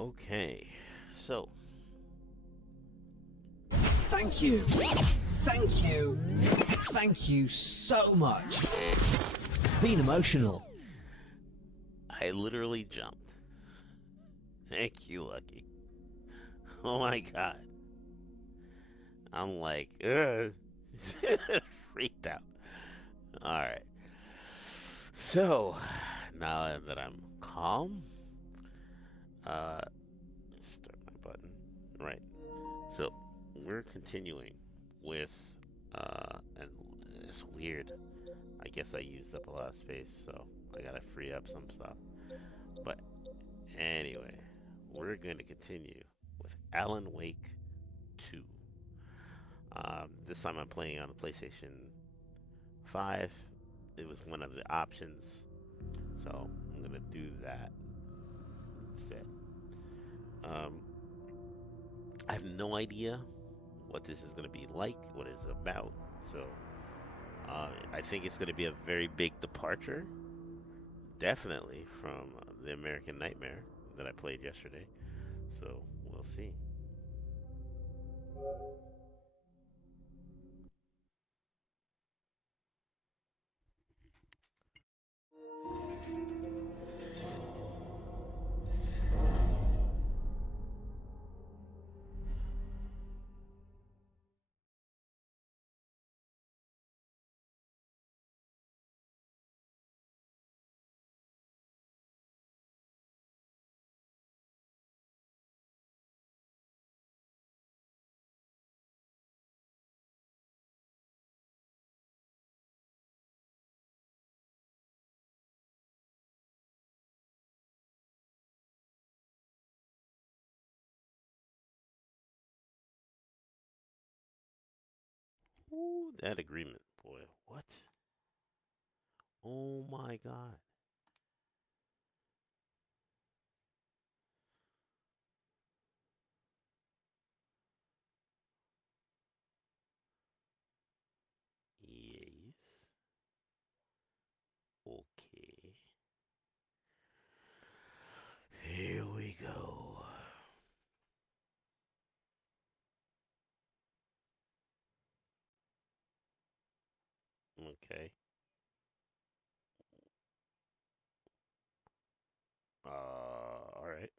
Okay, so Thank you. Thank you. Thank you so much. It's been emotional. I literally jumped. Thank you, Lucky. Oh my god. I'm like, ugh. Freaked out. Alright. So, now that I'm calm, uh, start my button. Right. So, we're continuing with, and it's weird. I guess I used up a lot of space, so I gotta free up some stuff. But anyway, we're going to continue with Alan Wake 2. This time I'm playing on the PlayStation 5. It was one of the options, so I'm going to do that instead. Um, I have no idea what this is going to be like, what it's about, so I think it's going to be a very big departure, definitely from the American Nightmare that I played yesterday. So we'll see. Ooh, that agreement, boy. What? Oh my God. Yes. Okay. Here we go. Okay. All right.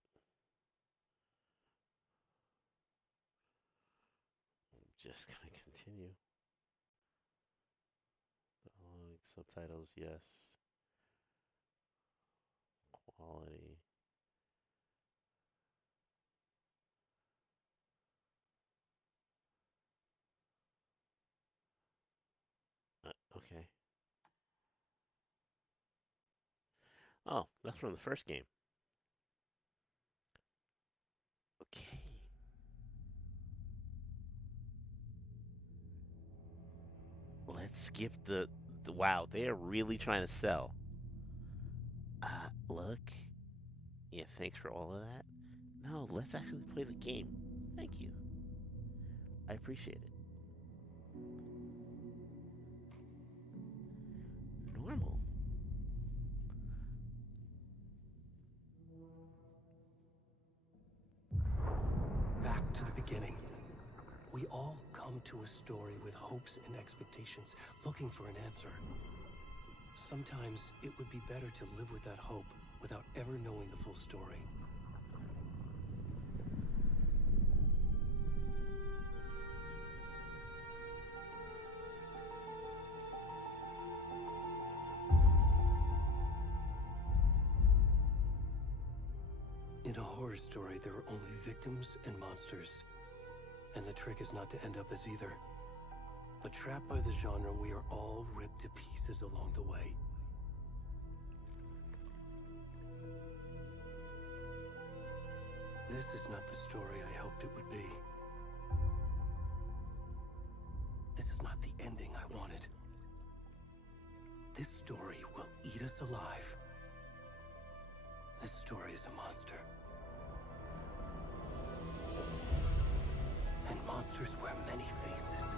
Just gonna continue. Subtitles, yes. Quality. Okay. Oh, that's from the first game. Okay. Let's skip the. Wow, they are really trying to sell. Look. Yeah, thanks for all of that. No, let's actually play the game. Thank you. I appreciate it. Normal. Back to the beginning. We all come to a story with hopes and expectations, looking for an answer. Sometimes it would be better to live with that hope without ever knowing the full story. In a horror story, there are only victims and monsters. And the trick is not to end up as either. But trapped by the genre, we are all ripped to pieces along the way. This is not the story I hoped it would be. This is not the ending I wanted. This story will eat us alive. This story is a monster. And monsters wear many faces.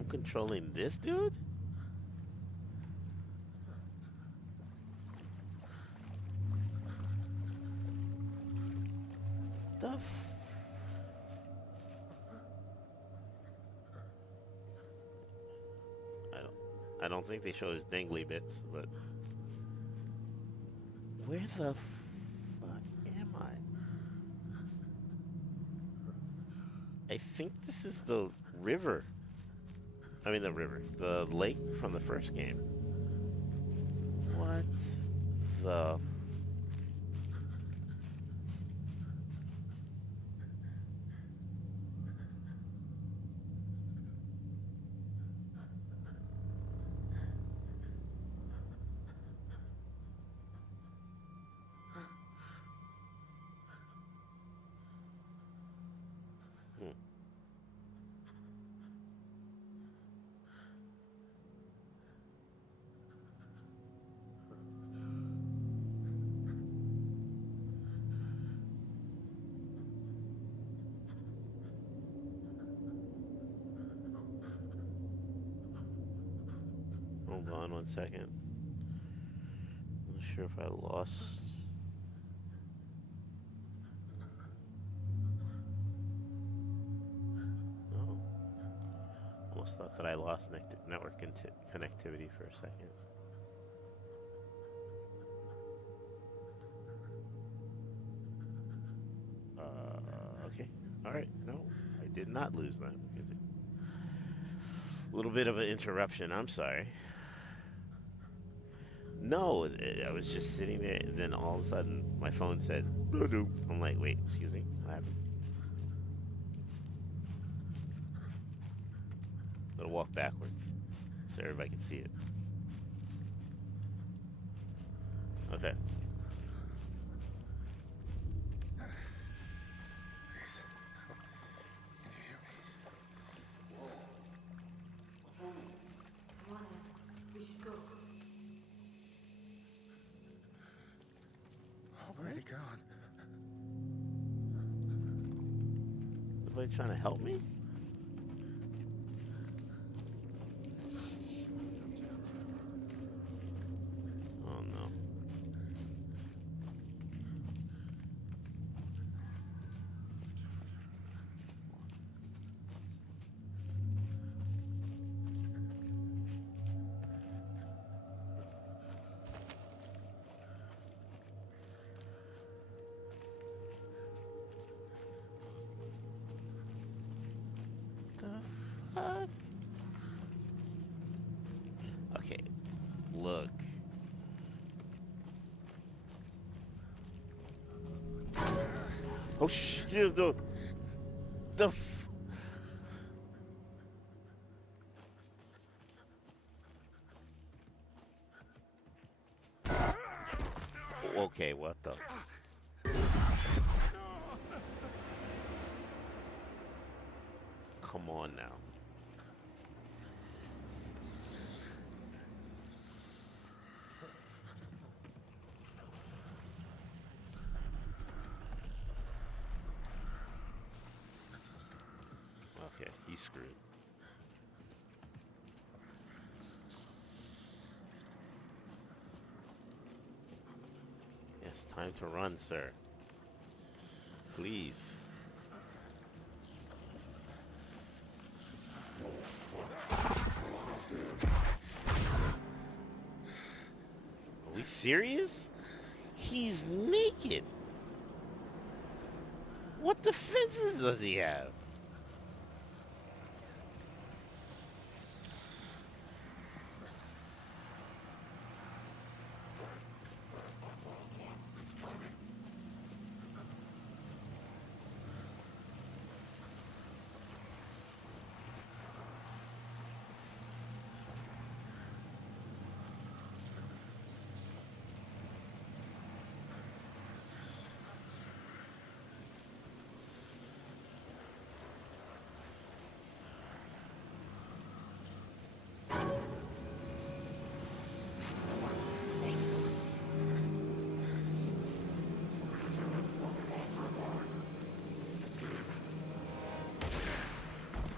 I'm controlling this dude? The f- I don't I don't think they show his dangly bits, but where the fuck am I? I think this is the river. I mean the river. The lake from the first game. What the hmm. Hold on 1 second. I'm not sure if I lost. Oh, almost thought that I lost network connectivity for a second. Okay. All right. No, I did not lose that. A little bit of an interruption. I'm sorry. No, I was just sitting there, and then all of a sudden, my phone said, "Doo-doo." I'm like, wait, excuse me? What happened? I'm gonna walk backwards so everybody can see it. Okay. Come on, Ed. We should go. Almighty God. Somebody trying to help me? Oh no. The fuck? Okay, look. Oh shit! The okay, what the? Come on now. Okay, he's screwed. Yes, time to run, sir. Please. Are we serious? He's naked. What defenses does he have?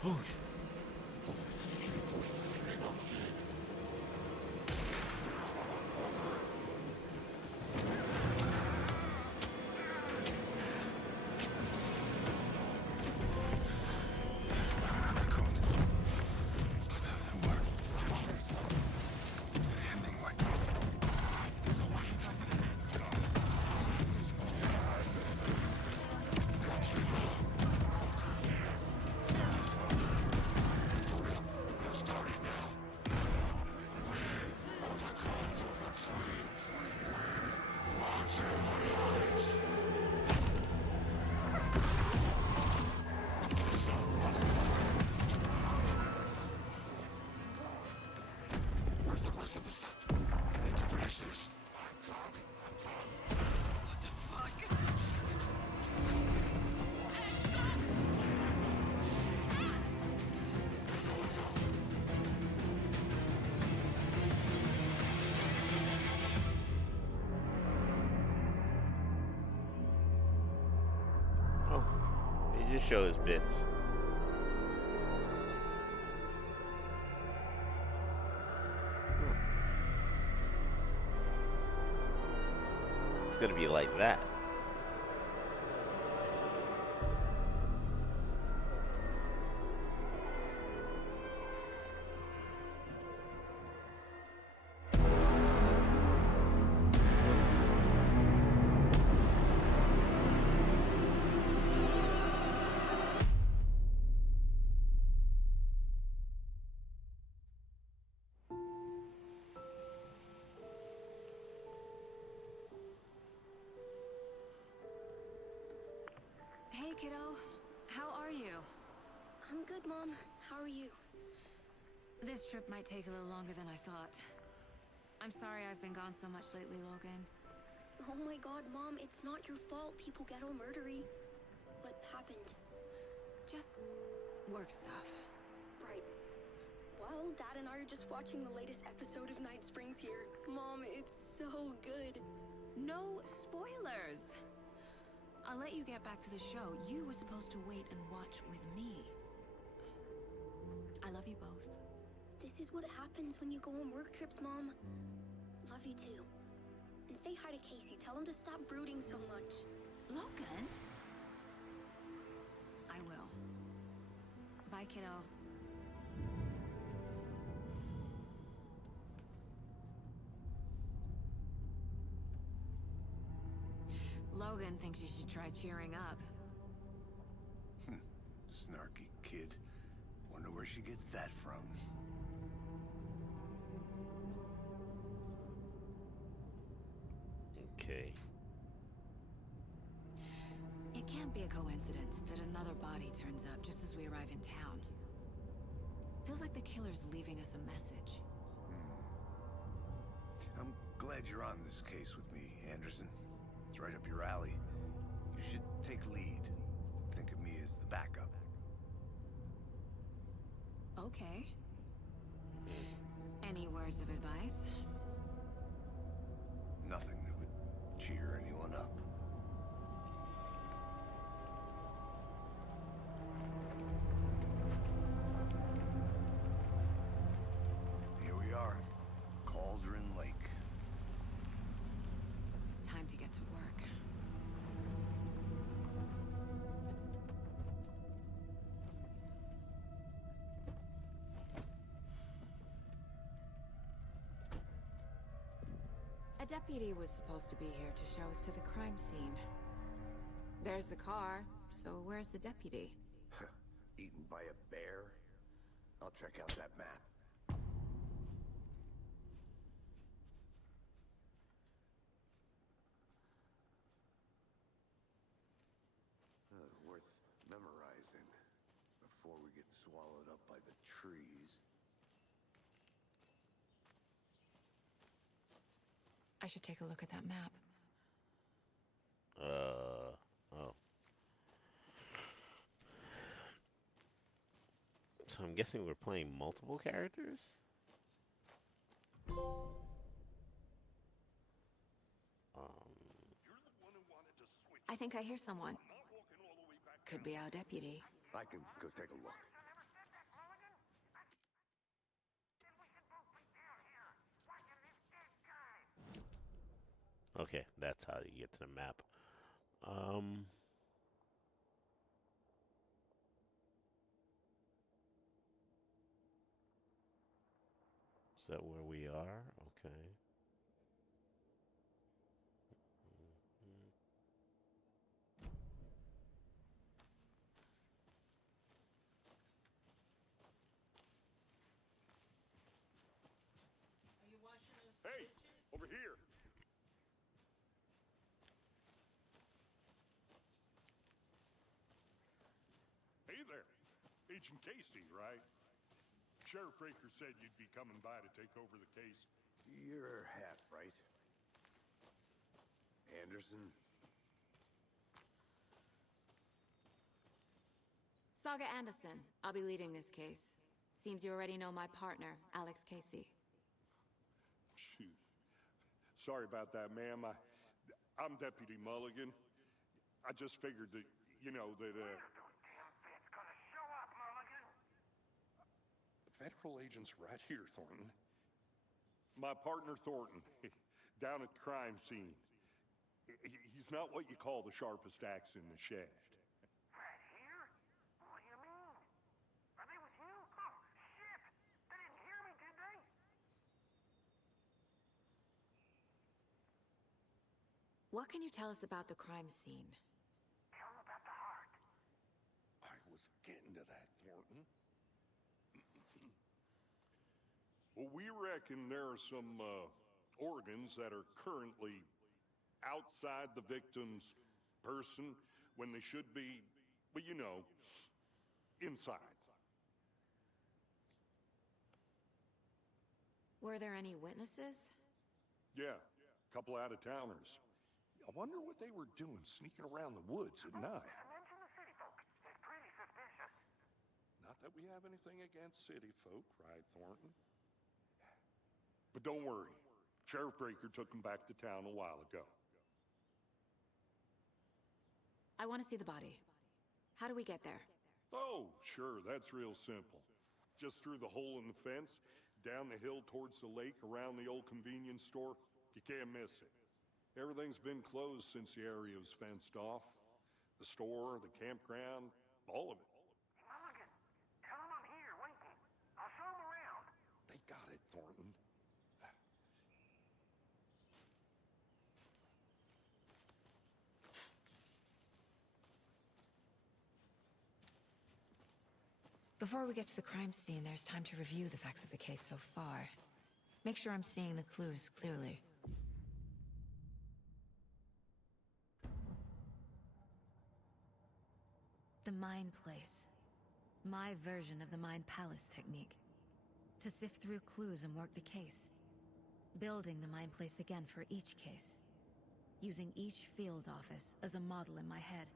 Oh, Oh, they just show his bits. Huh. It's gonna be like that. Hey, kiddo. How are you? I'm good, Mom. How are you? This trip might take a little longer than I thought. I'm sorry I've been gone so much lately, Logan. Oh my god, Mom, it's not your fault people get all murdery. What happened? Just work stuff. Right. Well, Dad and I are just watching the latest episode of Night Springs here. Mom, it's so good. No spoilers! I'll let you get back to the show. You were supposed to wait and watch with me. I love you both. This is what happens when you go on work trips, Mom. Love you too. And say hi to Casey. Tell him to stop brooding so much. Logan? I will. Bye, kiddo. Logan thinks you should try cheering up. Snarky kid. Wonder where she gets that from. Okay. It can't be a coincidence that another body turns up just as we arrive in town. Feels like the killer's leaving us a message. I'm glad you're on this case with me, Anderson. It's right up your alley. You should take lead. Think of me as the backup. Okay. Any words of advice? Nothing that would cheer anyone up. Here we are. Cauldron Lake. Time to get to work. A deputy was supposed to be here to show us to the crime scene. There's the car, so where's the deputy? Eaten by a bear? I'll check out that map. Worth memorizing before we get swallowed up by the trees. I should take a look at that map. Oh. So I'm guessing we're playing multiple characters? I think I hear someone. Could be our deputy. I can go take a look. Okay, that's how you get to the map. Is that where we are? Okay. Hey, over here. Hey there. Agent Casey, right? Sheriff Breaker said you'd be coming by to take over the case. You're half right. Anderson. Saga Anderson. I'll be leading this case. Seems you already know my partner, Alex Casey. Shoot. Sorry about that, ma'am. I'm Deputy Mulligan. I just figured that, Federal agents right here, Thornton. My partner, Thornton, down at the crime scene. He's not what you call the sharpest axe in the shed. Right here? What do you mean? Are they with you? Oh, shit! They didn't hear me, did they? What can you tell us about the crime scene? Tell them about the heart. I was getting to that, Thornton. Well, we reckon there are some organs that are currently outside the victim's person when they should be, well, inside. Were there any witnesses? Yeah, a couple out-of-towners. I wonder what they were doing sneaking around the woods at night. Mention the city folk. It's pretty suspicious. Not that we have anything against city folk, right, Thornton? But don't worry. Sheriff Breaker took them back to town a while ago. I want to see the body. How do we get there? Oh, sure, that's real simple. Just through the hole in the fence, down the hill towards the lake, around the old convenience store. You can't miss it. Everything's been closed since the area was fenced off. The store, the campground, all of it. Mulligan, tell them I'm here, waiting. I'll show them around. They got it, Thornton. Before we get to the crime scene, there's time to review the facts of the case so far. Make sure I'm seeing the clues clearly. The Mind Place. My version of the Mind Palace technique. To sift through clues and work the case. Building the Mind Place again for each case. Using each field office as a model in my head.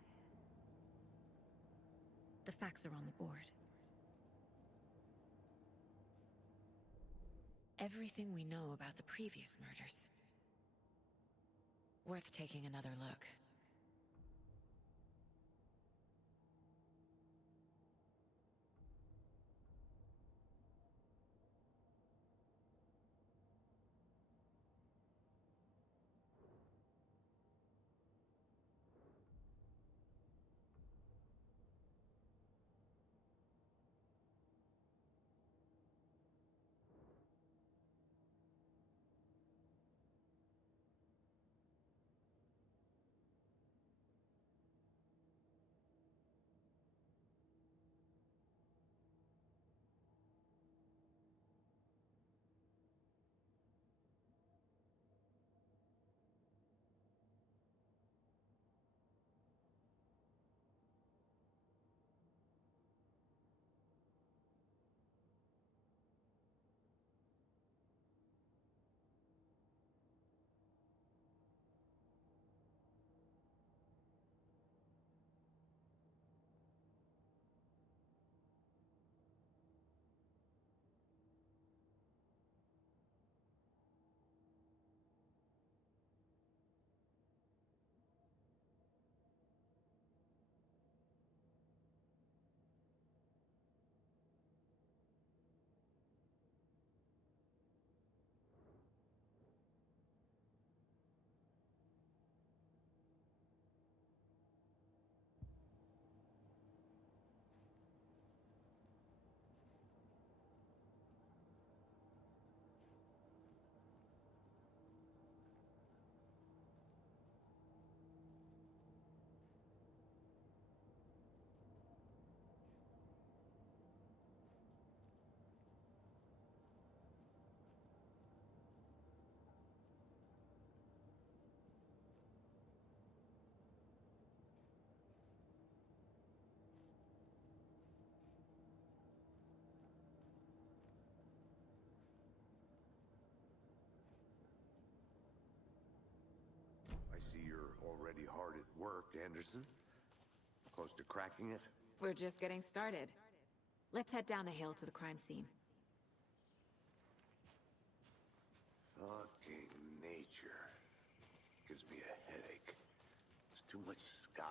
The facts are on the board. Everything we know about the previous murders. Worth taking another look. work, Anderson? Close to cracking it? We're just getting started. Let's head down the hill to the crime scene. Fucking nature. Gives me a headache. There's too much sky.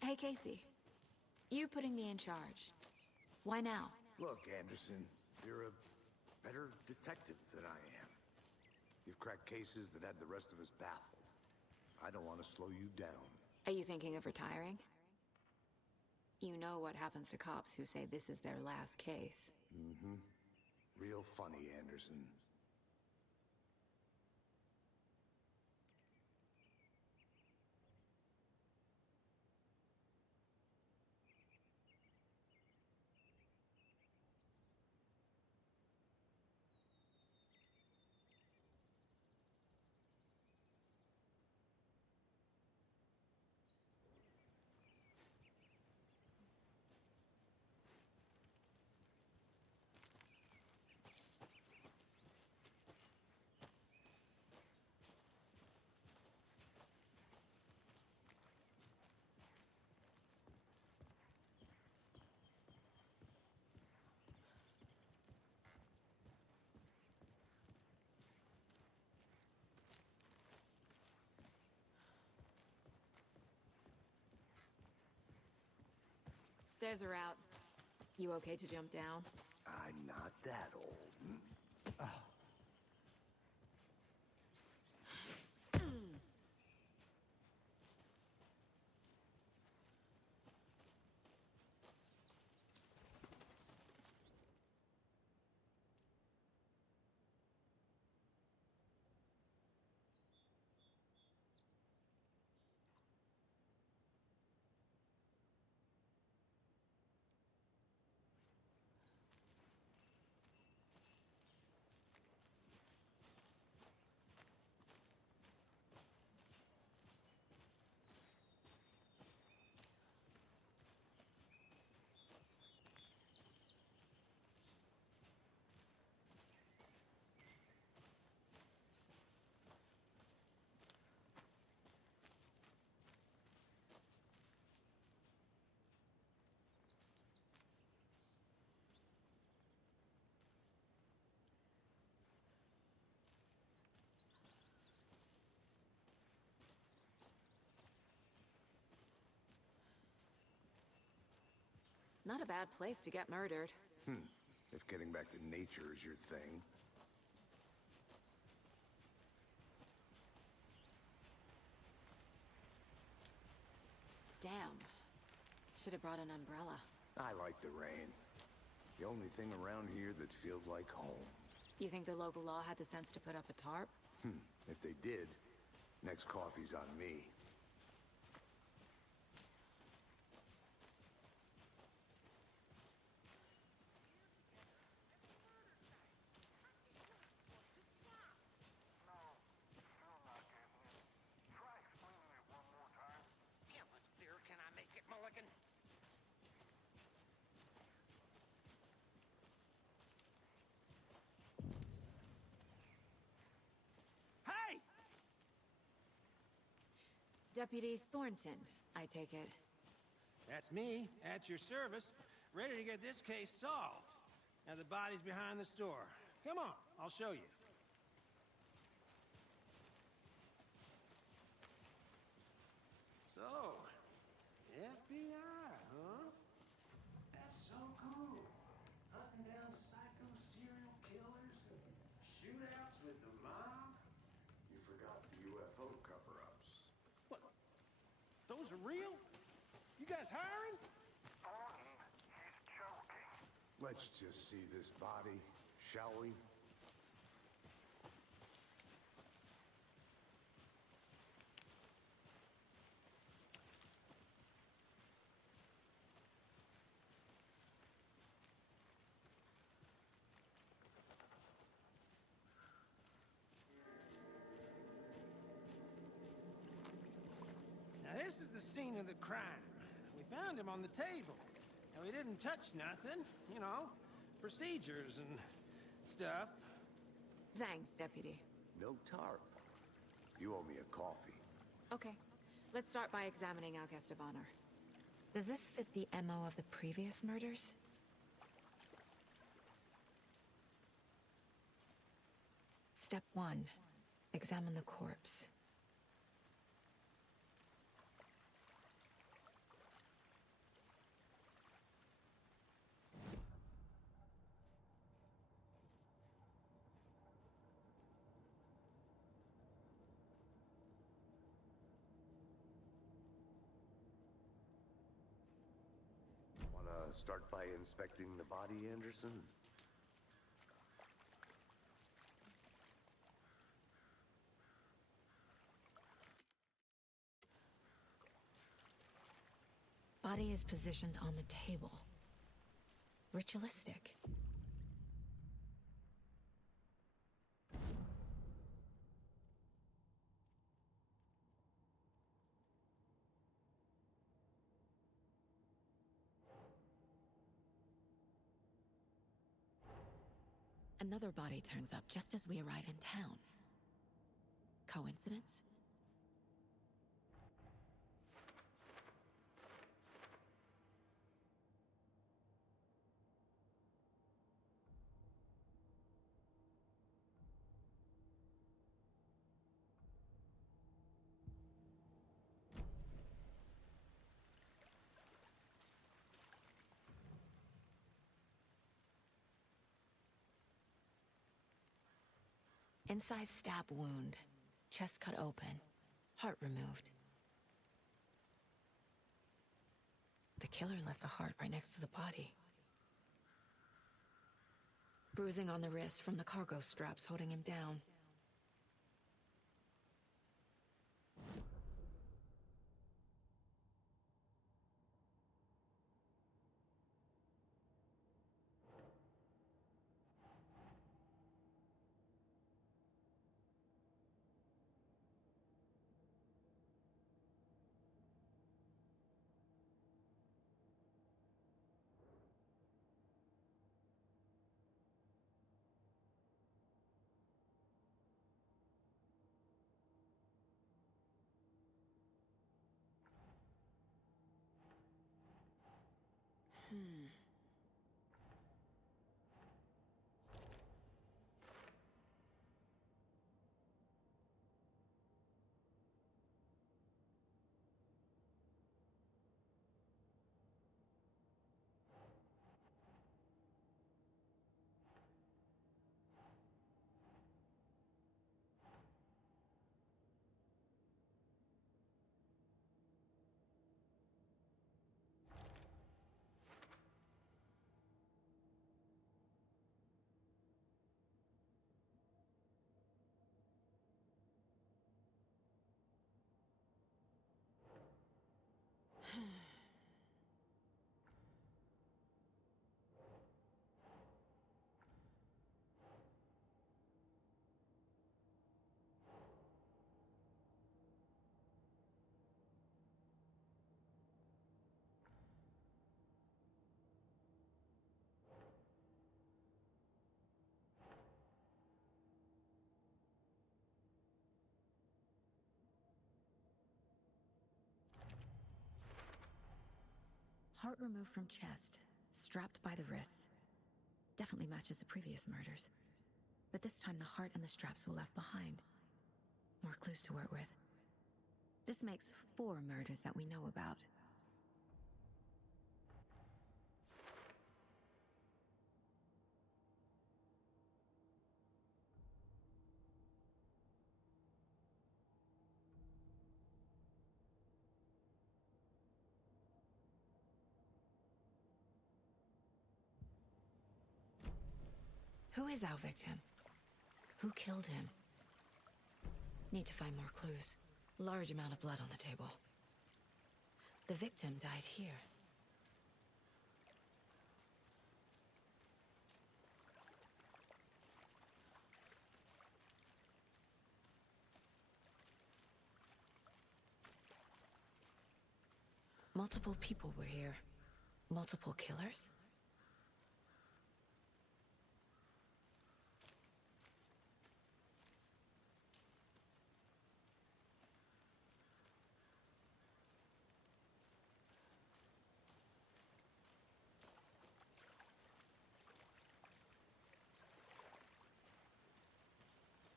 Hey, Casey. You putting me in charge. Why now? Look, Anderson, you're a better detective than I am. You've cracked cases that had the rest of us baffled. I don't want to slow you down. Are you thinking of retiring? You know what happens to cops who say this is their last case. Mm-hmm. Real funny, Anderson. Stairs are out. You okay to jump down? I'm not that old. Not a bad place to get murdered. If getting back to nature is your thing. Damn. Should have brought an umbrella. I like the rain. The only thing around here that feels like home. You think the local law had the sense to put up a tarp? If they did, next coffee's on me. Deputy Thornton, I take it. That's me, at your service, ready to get this case solved. Now the body's behind the store. Come on, I'll show you. So, FBI, huh? That's so cool. Hunting down psycho serial killers and shootouts with the mob. You forgot the UFO cover-ups. What? Those are real? You guys hiring? Thornton, he's joking. Let's just see this body, shall we? Now this is the scene of the crime. We found him on the table. Now, he didn't touch nothing, you know, procedures and stuff. Thanks, Deputy. No tarp. You owe me a coffee. Okay, let's start by examining our guest of honor. Does this fit the MO of the previous murders? Step 1. Examine the corpse. Wanna start by inspecting the body, Anderson? Body is positioned on the table. Ritualistic. Another body turns up just as we arrive in town. Coincidence? Incise stab wound. Chest cut open. Heart removed. The killer left the heart right next to the body. Bruising on the wrist from the cargo straps holding him down. Heart removed from chest, strapped by the wrists. Definitely matches the previous murders. But this time the heart and the straps were left behind. More clues to work with. This makes 4 murders that we know about. Who is our victim? Who killed him? Need to find more clues. Large amount of blood on the table. The victim died here. Multiple people were here. Multiple killers?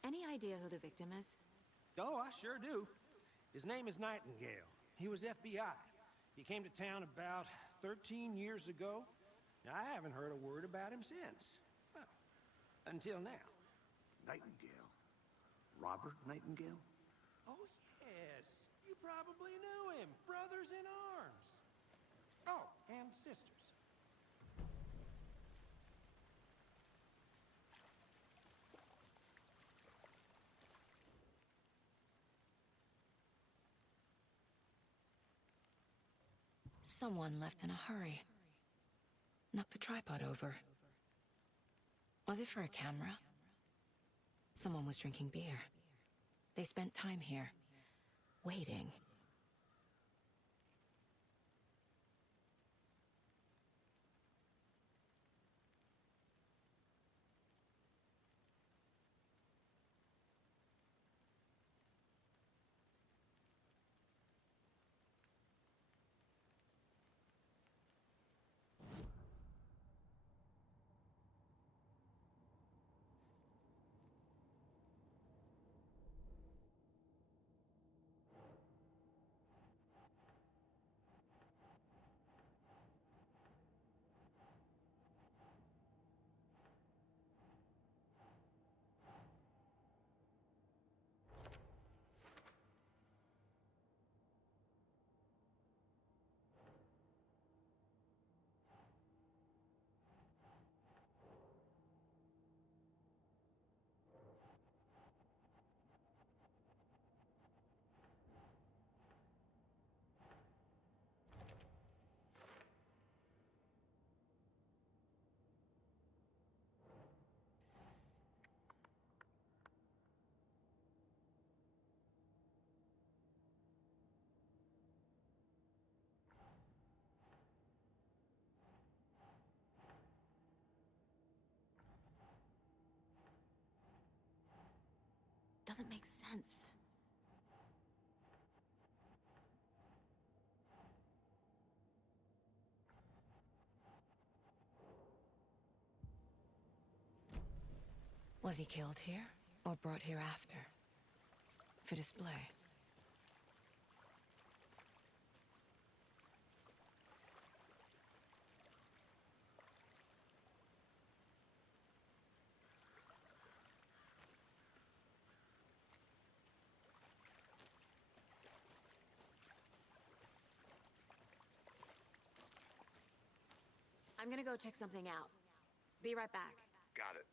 Any idea who the victim is? Oh, I sure do. His name is Nightingale. He was FBI. He came to town about 13 years ago. Now, I haven't heard a word about him since. Well, until now. Nightingale? Robert Nightingale? Oh, yes. You probably knew him. Brothers in arms. Oh, and sisters. Someone left in a hurry. Knocked the tripod over. Was it for a camera? Someone was drinking beer. They spent time here, waiting. Doesn't make sense. Was he killed here, or brought here after? For display? I'm gonna go check something out. Be right back. Got it.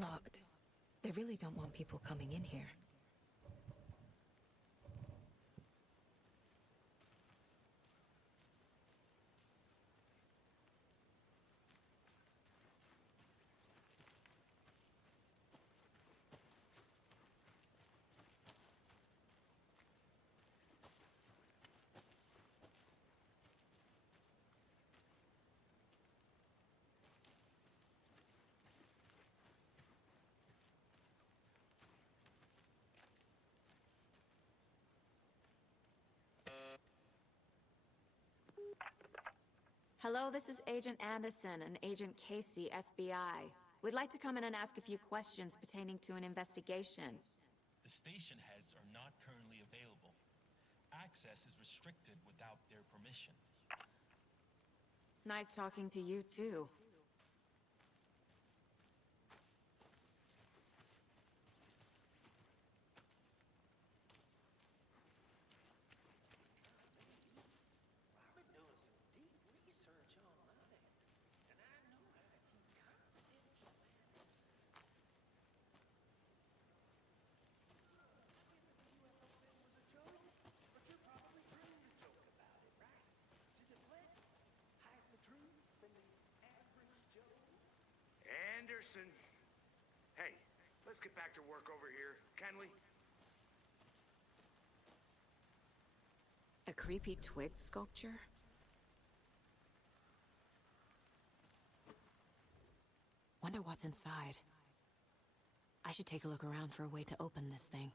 Locked. They really don't want people coming in here. Hello, this is Agent Anderson and Agent Casey, FBI. We'd like to come in and ask a few questions pertaining to an investigation. The station heads are not currently available. Access is restricted without their permission. Nice talking to you, too. I've been doing some deep research on mine, and I know how to keep confidential matters. UFO thing was a joke, but you're probably trying to joke about it, right? To deflect, hide the truth from the average Joe. Anderson. Hey, Let's get back to work over here, can we? A creepy twig sculpture? Wonder what's inside. I should take a look around for a way to open this thing.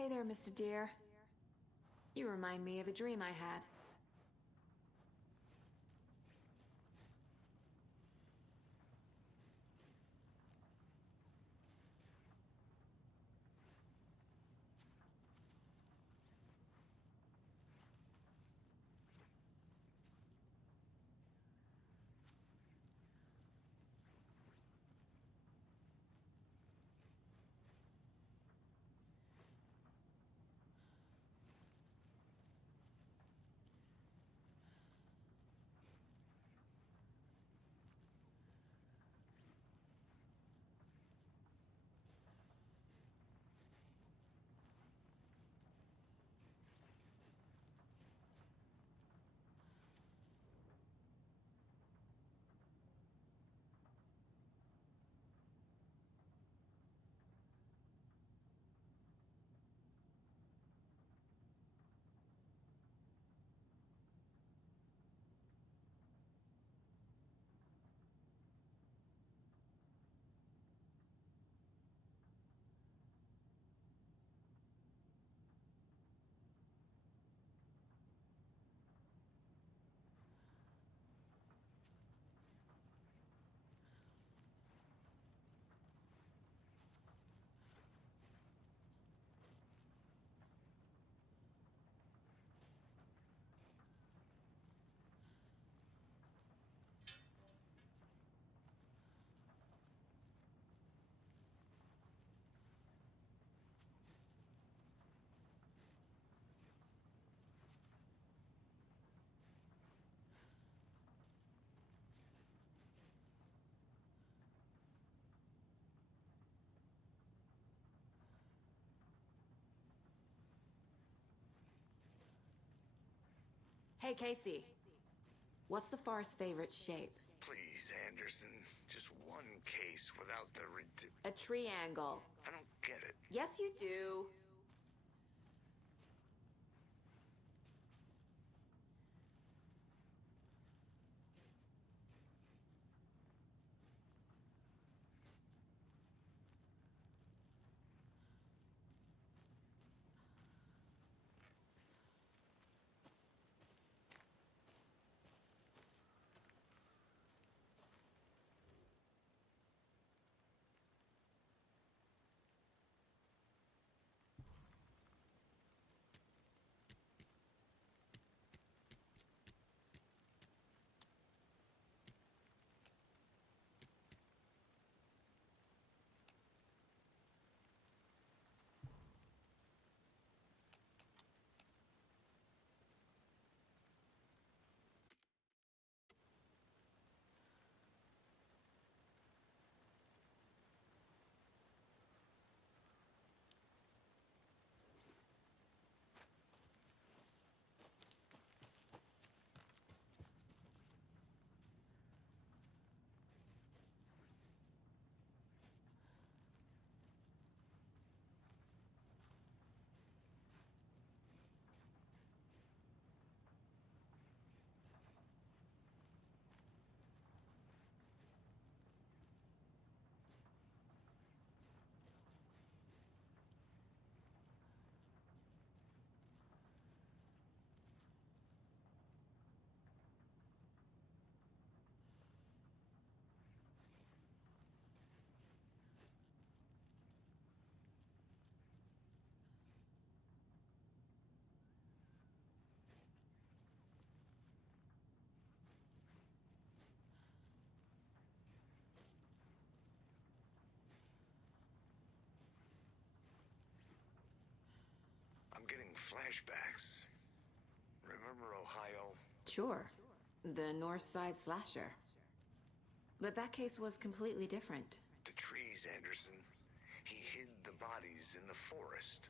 Hey there, Mr. Deer. You remind me of a dream I had. Hey, Casey. What's the far's favorite shape? Please, Anderson. Just one case without the A triangle. I don't get it. Yes, you do. Flashbacks. Remember Ohio? Sure. The North Side slasher. But that case was completely different. The trees, Anderson. He hid the bodies in the forest.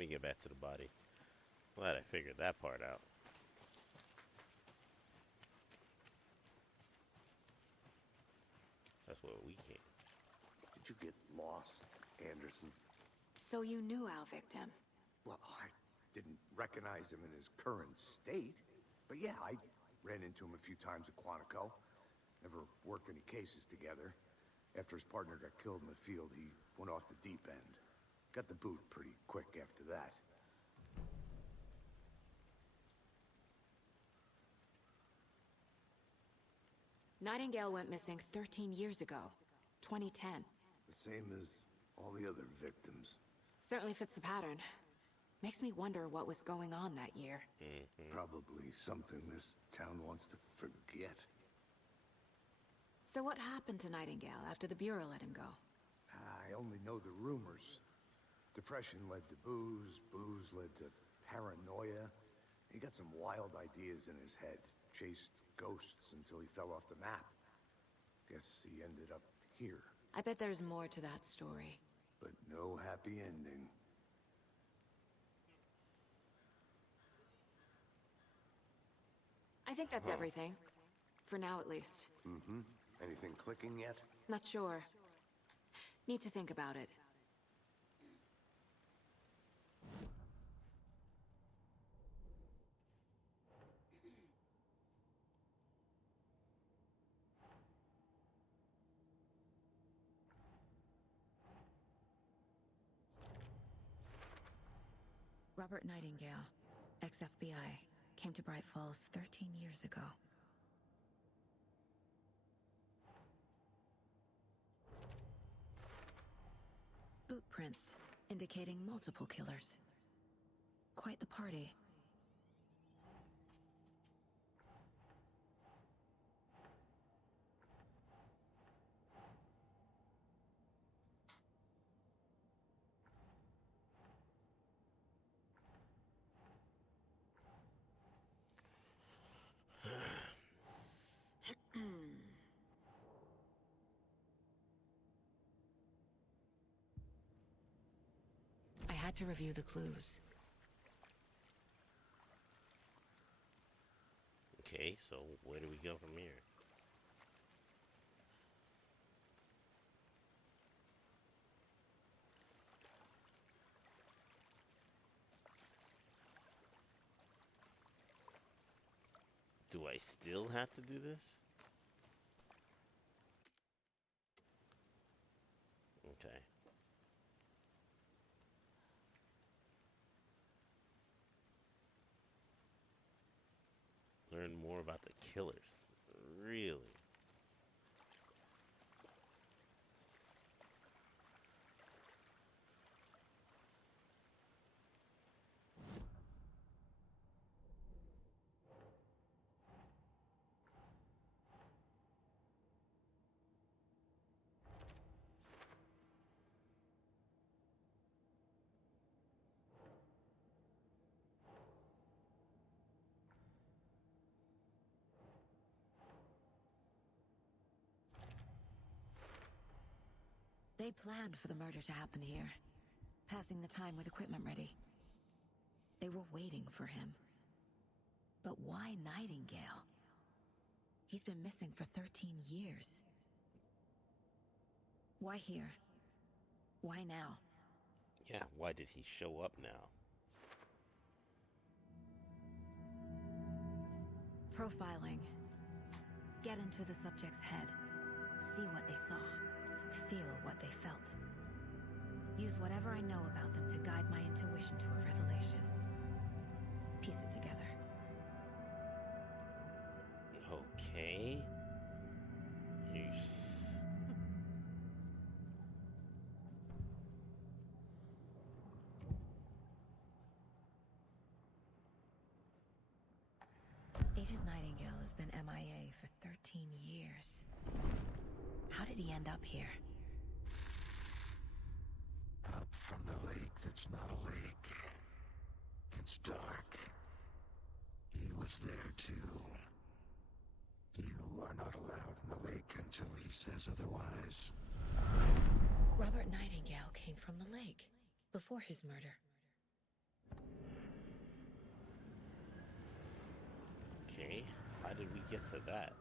Let me get back to the body. Glad I figured that part out. That's what we came. Did you get lost, Anderson? So you knew our victim? Well, I didn't recognize him in his current state. But yeah, I ran into him a few times at Quantico. Never worked any cases together. After his partner got killed in the field, he went off the deep end. Got the boot pretty quick after that. Nightingale went missing 13 years ago. 2010. The same as all the other victims. Certainly fits the pattern. Makes me wonder what was going on that year. Probably something this town wants to forget. So what happened to Nightingale after the Bureau let him go? I only know the rumors. Depression led to booze, booze led to paranoia. He got some wild ideas in his head, chased ghosts until he fell off the map. Guess he ended up here. I bet there's more to that story. But no happy ending. I think that's everything. For now, at least. Mm-hmm. Anything clicking yet? Not sure. Need to think about it. Robert Nightingale. Ex-FBI, came to Bright Falls 13 years ago. Boot prints indicating multiple killers. Quite the party. I had to review the clues. Okay, so where do we go from here? Do I still have to do this? Okay. Learn more about the killers. Really? They planned for the murder to happen here, passing the time with equipment ready. They were waiting for him. But why Nightingale? He's been missing for 13 years. Why here? Why now? Yeah, why did he show up now? Profiling. Get into the subject's head. See what they saw. Feel what they felt. Use whatever I know about them to guide my intuition to a revelation. Piece it together. Okay. Agent Nightingale has been MIA for 13 years. How did he end up here? Up from the lake that's not a lake. It's dark. He was there too. You are not allowed in the lake until he says otherwise. Robert Nightingale came from the lake, before his murder. Okay, how did we get to that?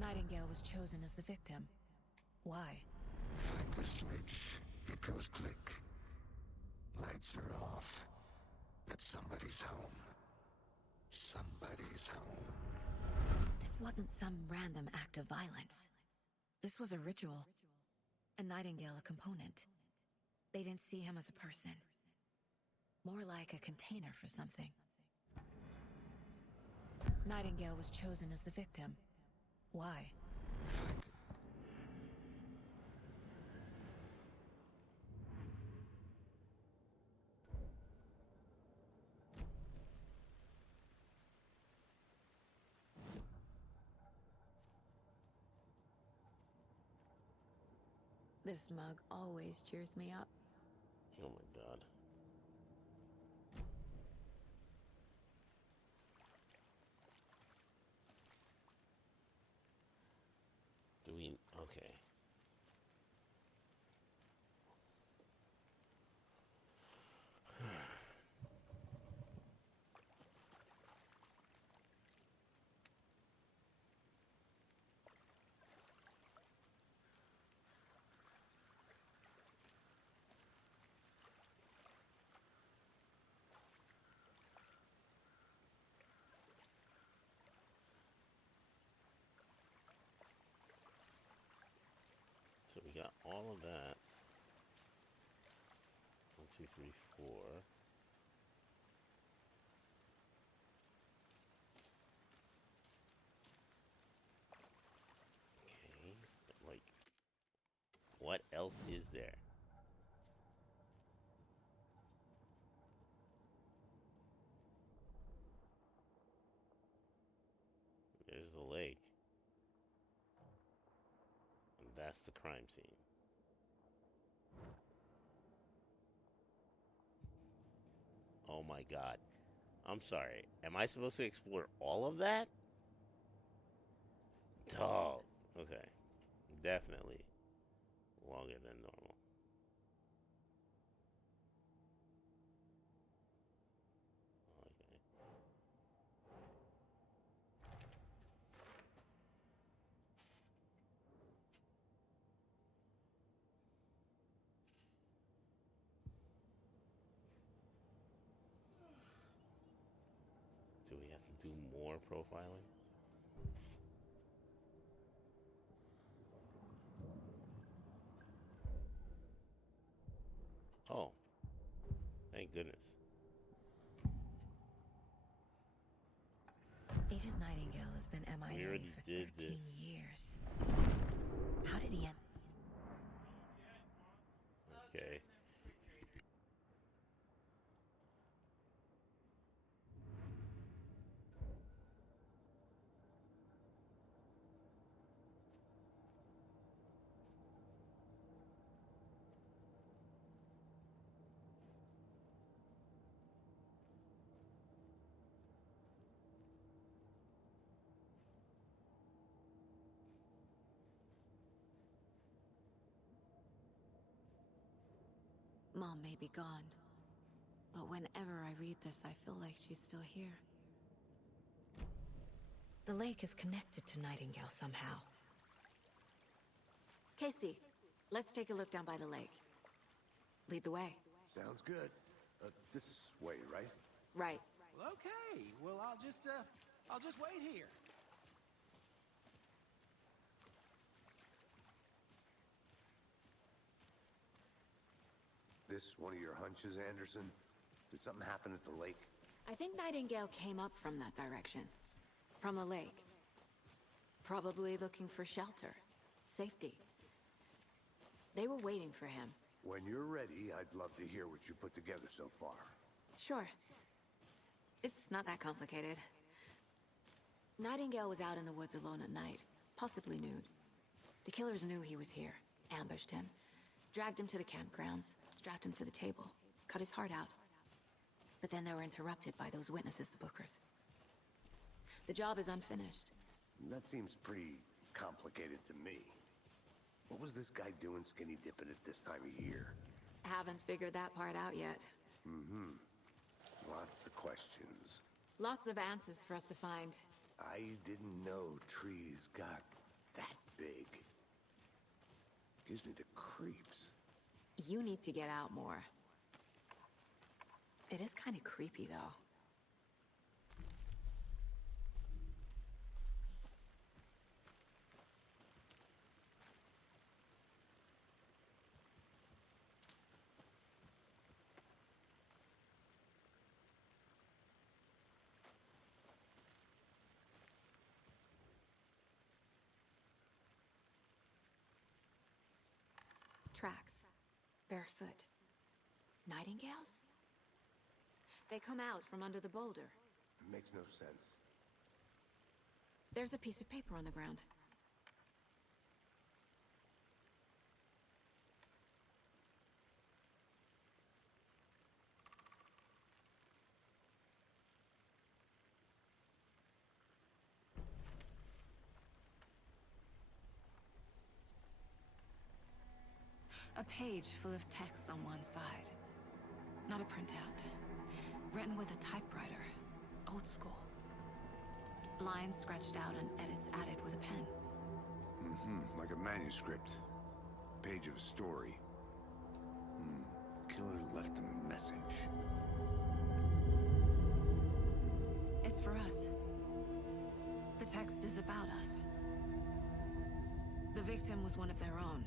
Nightingale was chosen as the victim. Why? Flick the switch. It goes click. Lights are off. But somebody's home. Somebody's home. This wasn't some random act of violence. This was a ritual. And Nightingale a component. They didn't see him as a person. More like a container for something. Nightingale was chosen as the victim. Why? This mug always cheers me up. Oh my god. Do we... okay. So we got all of that. 1, 2, 3, 4. What else is there? There's the lake. And that's the crime scene. Oh my god. I'm sorry. Am I supposed to explore all of that? Dog. Okay. Definitely longer than normal. Okay. Do we have to do more profiling? Oh, thank goodness. Agent Nightingale has been We MIA already for did 13 this. years. How did he end? Okay. Mom may be gone, but whenever I read this, I feel like she's still here. The lake is connected to Nightingale somehow. Casey, let's take a look down by the lake. Lead the way. Sounds good. This way, right? Right. Well, okay. Well, I'll just wait here. This one of your hunches, Anderson? Did something happen at the lake? I think Nightingale came up from that direction. From the lake. Probably looking for shelter. Safety. They were waiting for him. When you're ready, I'd love to hear what you put together so far. Sure. It's not that complicated. Nightingale was out in the woods alone at night, possibly nude. The killers knew he was here, ambushed him, dragged him to the campgrounds, strapped him to the table, cut his heart out. But then they were interrupted by those witnesses, the Bookers. The job is unfinished. That seems pretty complicated to me. What was this guy doing skinny dipping at this time of year? Haven't figured that part out yet. Mm-hmm. Lots of questions. Lots of answers for us to find. I didn't know trees got that big. Gives me the creeps. You need to get out more. It is kind of creepy, though. Tracks. Barefoot. Nightingales? They come out from under the boulder. Makes no sense. There's a piece of paper on the ground. A page full of text on one side. Not a printout. Written with a typewriter. Old school. Lines scratched out and edits added with a pen. Mm-hmm. Like a manuscript. Page of a story. Killer left a message. It's for us. The text is about us. The victim was one of their own.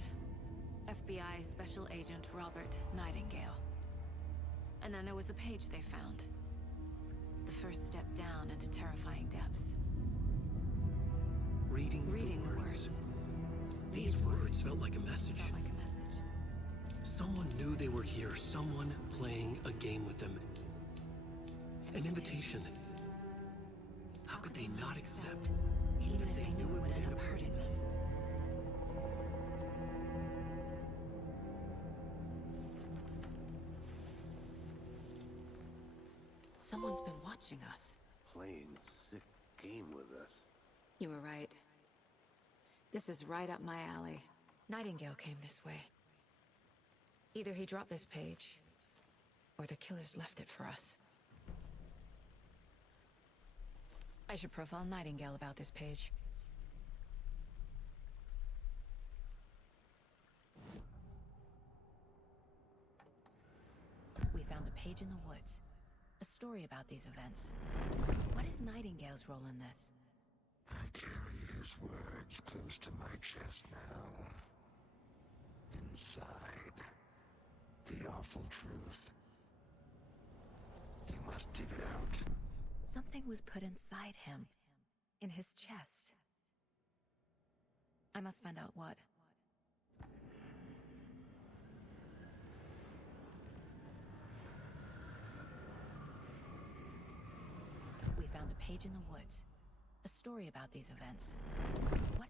FBI Special Agent Robert Nightingale. And then there was the page they found. The first step down into terrifying depths. Reading the words. These words felt like a message. Felt like a message. Someone knew they were here, someone playing a game with them. An invitation. How could they not accept, even if they knew it would end up hurting them? Someone's been watching us. Playing a sick game with us. You were right. This is right up my alley. Nightingale came this way. Either he dropped this page, or the killers left it for us. I should profile Nightingale about this page. We found a page in the woods. A story about these events. What is Nightingale's role in this? I carry his words close to my chest now. Inside, the awful truth. You must dig it out. Something was put inside him. In his chest. I must find out what. We found a page in the woods. A story about these events. What?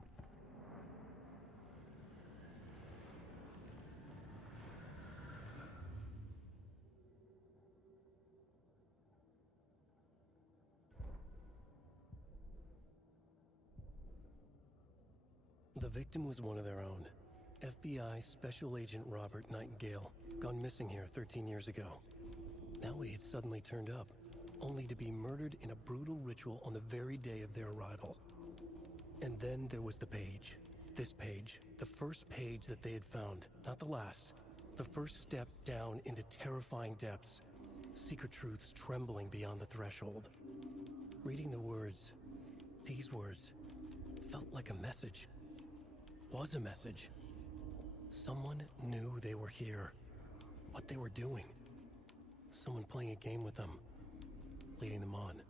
The victim was one of their own. FBI Special Agent Robert Nightingale, gone missing here 13 years ago. Now he had suddenly turned up, only to be murdered in a brutal ritual on the very day of their arrival. And then there was the page. This page, the first page that they had found, not the last. The first step down into terrifying depths. Secret truths trembling beyond the threshold. Reading the words, these words, felt like a message. Was a message. Someone knew they were here. What they were doing. Someone playing a game with them. Leading them on.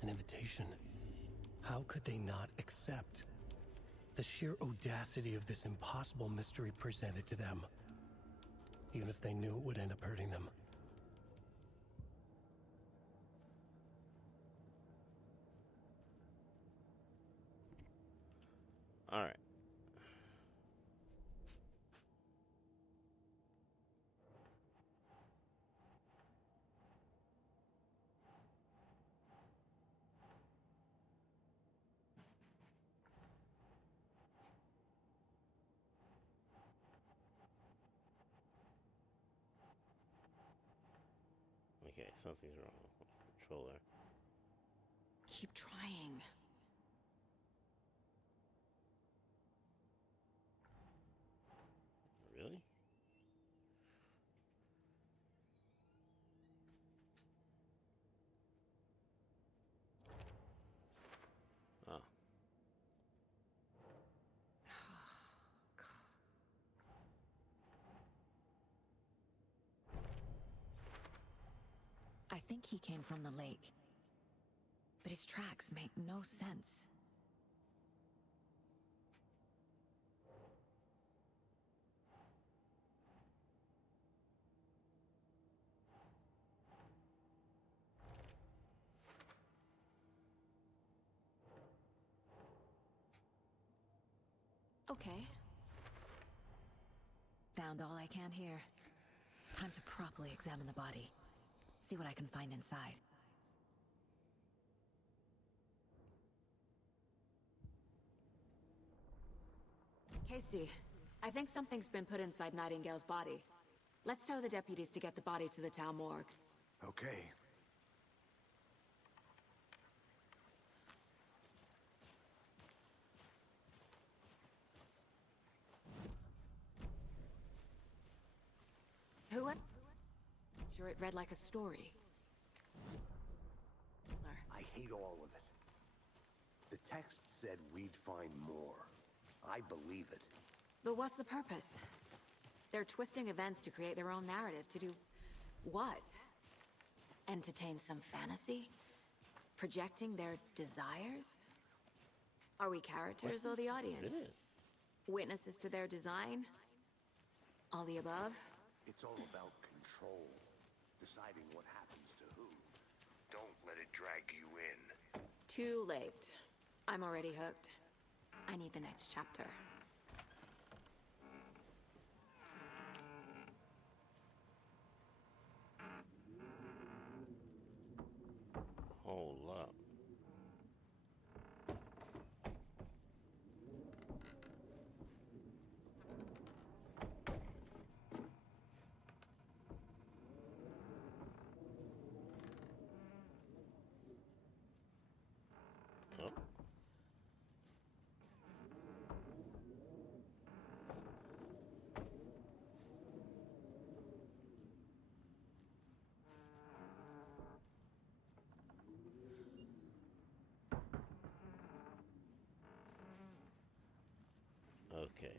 An invitation. How could they not accept? The sheer audacity of this impossible mystery presented to them. Even if they knew it would end up hurting them. Alright. Okay, something's wrong with the controller. Keep trying. Really? Oh. I think he came from the lake. But his tracks make no sense. Okay. Found all I can here. Time to properly examine the body. See what I can find inside. Casey, I think something's been put inside Nightingale's body. Let's tell the deputies to get the body to the town morgue. Okay. Who? Sure, it read like a story. I hate all of it. The text said we'd find more. I believe it. But what's the purpose? They're twisting events to create their own narrative. To do what? Entertain some fantasy? Projecting their desires? Are we characters or the audience? Witnesses to their design? All the above? It's all about control. Deciding what happens to who. Don't let it drag you in. Too late. I'm already hooked. I need the next chapter. Hold up. Oh. Okay.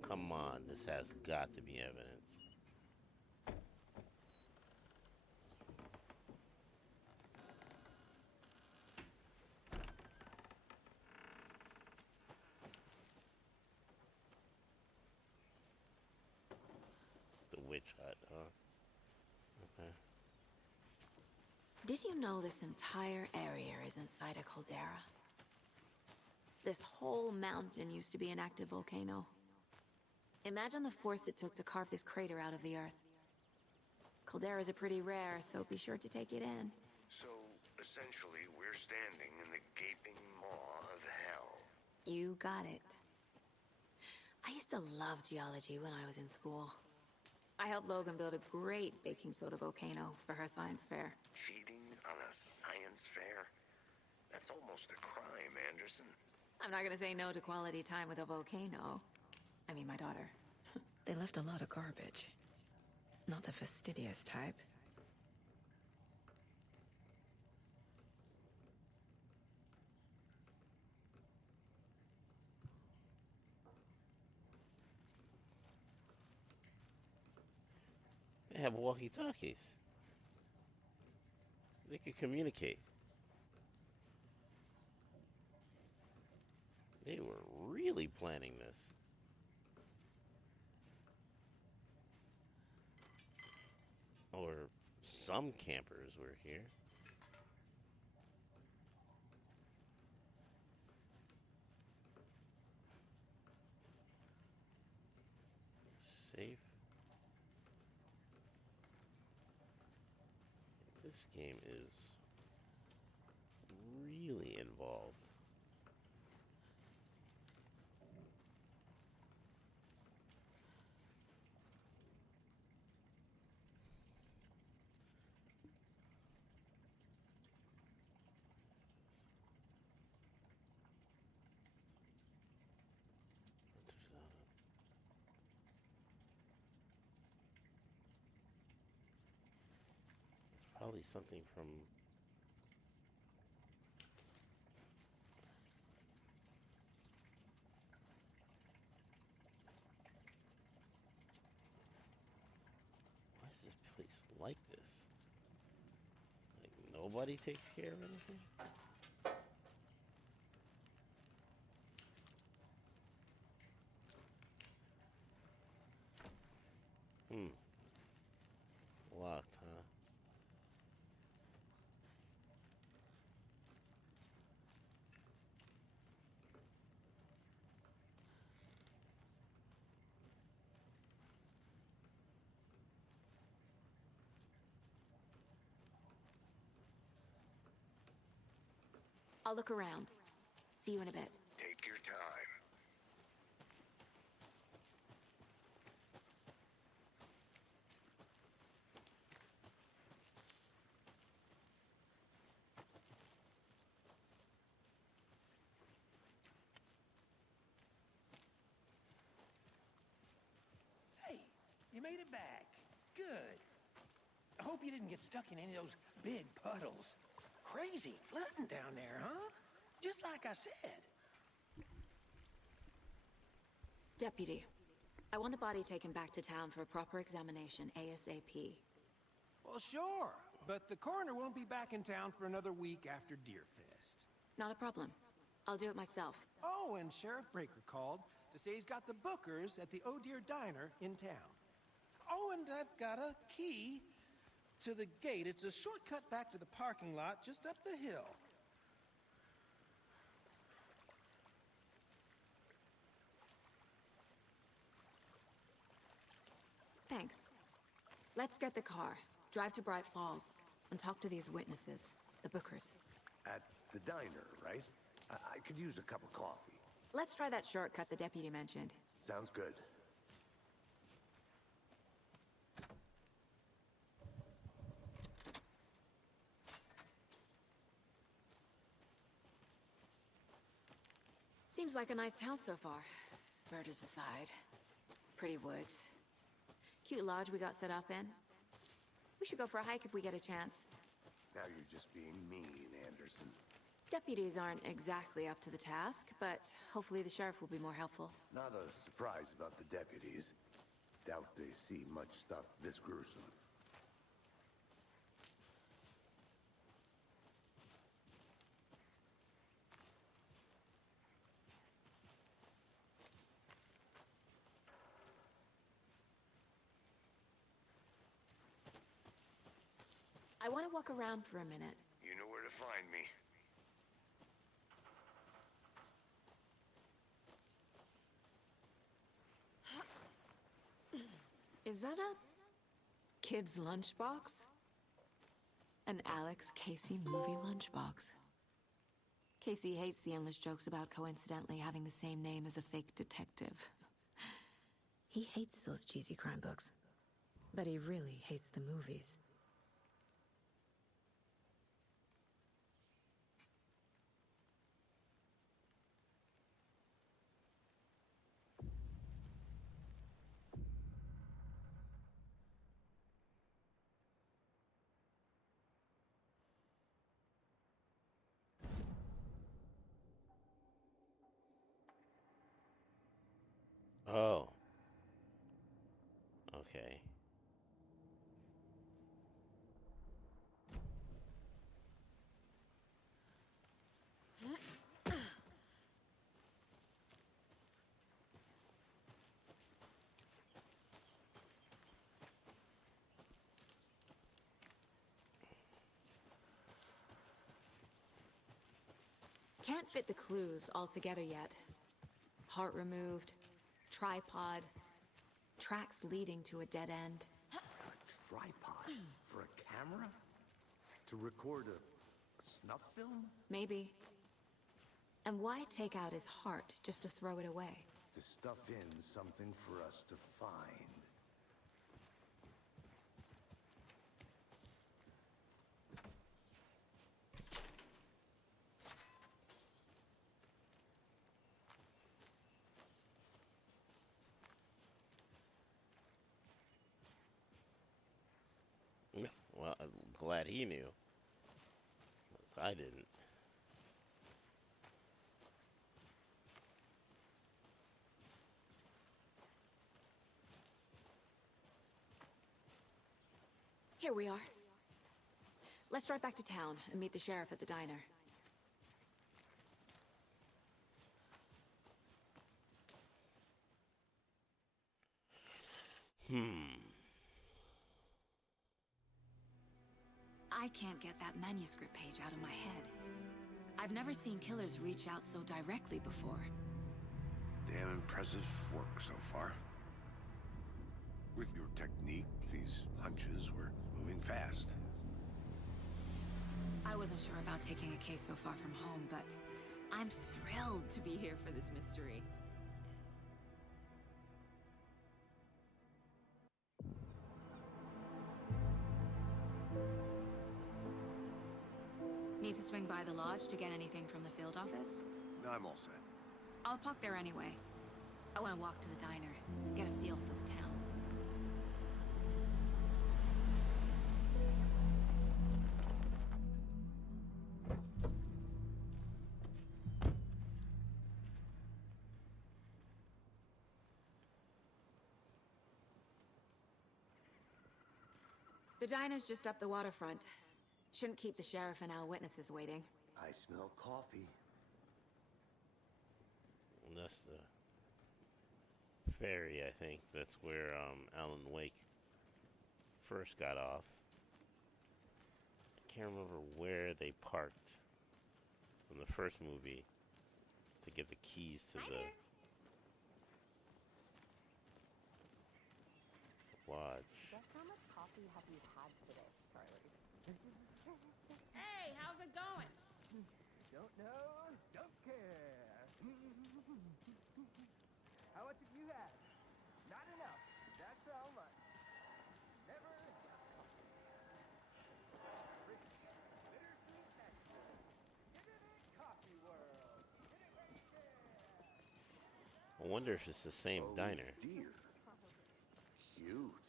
Come on, this has got to be evidence. The witch hut, huh? Okay. Did you know this entire area is inside a caldera? This whole mountain used to be an active volcano. Imagine the force it took to carve this crater out of the earth. Calderas are pretty rare, so be sure to take it in. So, essentially, we're standing in the gaping maw of hell. You got it. I used to love geology when I was in school. I helped Logan build a great baking soda volcano for her science fair. Cheating on a science fair? That's almost a crime, Anderson. I'm not gonna say no to quality time with a volcano. I mean, my daughter. They left a lot of garbage. Not the fastidious type. They have walkie-talkies. They could communicate. They were really planning this. Or some campers were here. Safe. This game is really involved. Probably something from... Why is this place like this? Like, nobody takes care of anything? Locked, huh? I'll look around. See you in a bit. Take your time. Hey, you made it back. Good. I hope you didn't get stuck in any of those big puddles. Crazy flooding down there, huh? Just like I said. Deputy, I want the body taken back to town for a proper examination ASAP. Well, sure. But the coroner won't be back in town for another week after Deerfest. Not a problem. I'll do it myself. Oh, and Sheriff Breaker called. to say he's got the bookers at the Oh Dear Diner in town. Oh, and I've got a key to the gate. It's a shortcut back to the parking lot just up the hill. Thanks. Let's get the car, drive to Bright Falls, and talk to these witnesses, the bookers. At the diner, right? I could use a cup of coffee. Let's try that shortcut the deputy mentioned. Sounds good. Seems like a nice town so far. Murders aside. Pretty woods. Cute lodge we got set up in. We should go for a hike if we get a chance. Now you're just being mean, Anderson. Deputies aren't exactly up to the task, but hopefully the sheriff will be more helpful. Not a surprise about the deputies. Doubt they see much stuff this gruesome. I want to walk around for a minute. You know where to find me. Is that a kid's lunchbox? An Alex Casey movie lunchbox. Casey hates the endless jokes about coincidentally having the same name as a fake detective. He hates those cheesy crime books, but he really hates the movies. Oh. Okay. Can't fit the clues all together yet. Heart removed, tripod, tracks leading to a dead end. A tripod? For a camera? To record a snuff film? Maybe. And why take out his heart just to throw it away? To stuff in something for us to find. Well, I'm glad he knew. 'Cause I didn't. Here we are. Let's drive back to town and meet the sheriff at the diner. I can't get that manuscript page out of my head. I've never seen killers reach out so directly before. Damn impressive work so far. With your technique, these hunches were moving fast. I wasn't sure about taking a case so far from home, but I'm thrilled to be here for this mystery. Need to swing by the lodge to get anything from the field office? I'm all set. I'll park there anyway. I want to walk to the diner, get a feel for the town. The diner's just up the waterfront. Shouldn't keep the sheriff and our witnesses waiting. I smell coffee. And that's ferry, I think. That's where Alan Wake first got off. I can't remember where they parked in the first movie to get the keys to the lodge. Guess how much coffee have you had today, Charlie? Hey, how's it going? Don't know, don't care. How much have you had? Not enough. That's how much. Never enough coffee. Rich, bittersweet nectar. Get it in coffee world. Get it right there. I wonder if it's the same diner. Dear. Cute.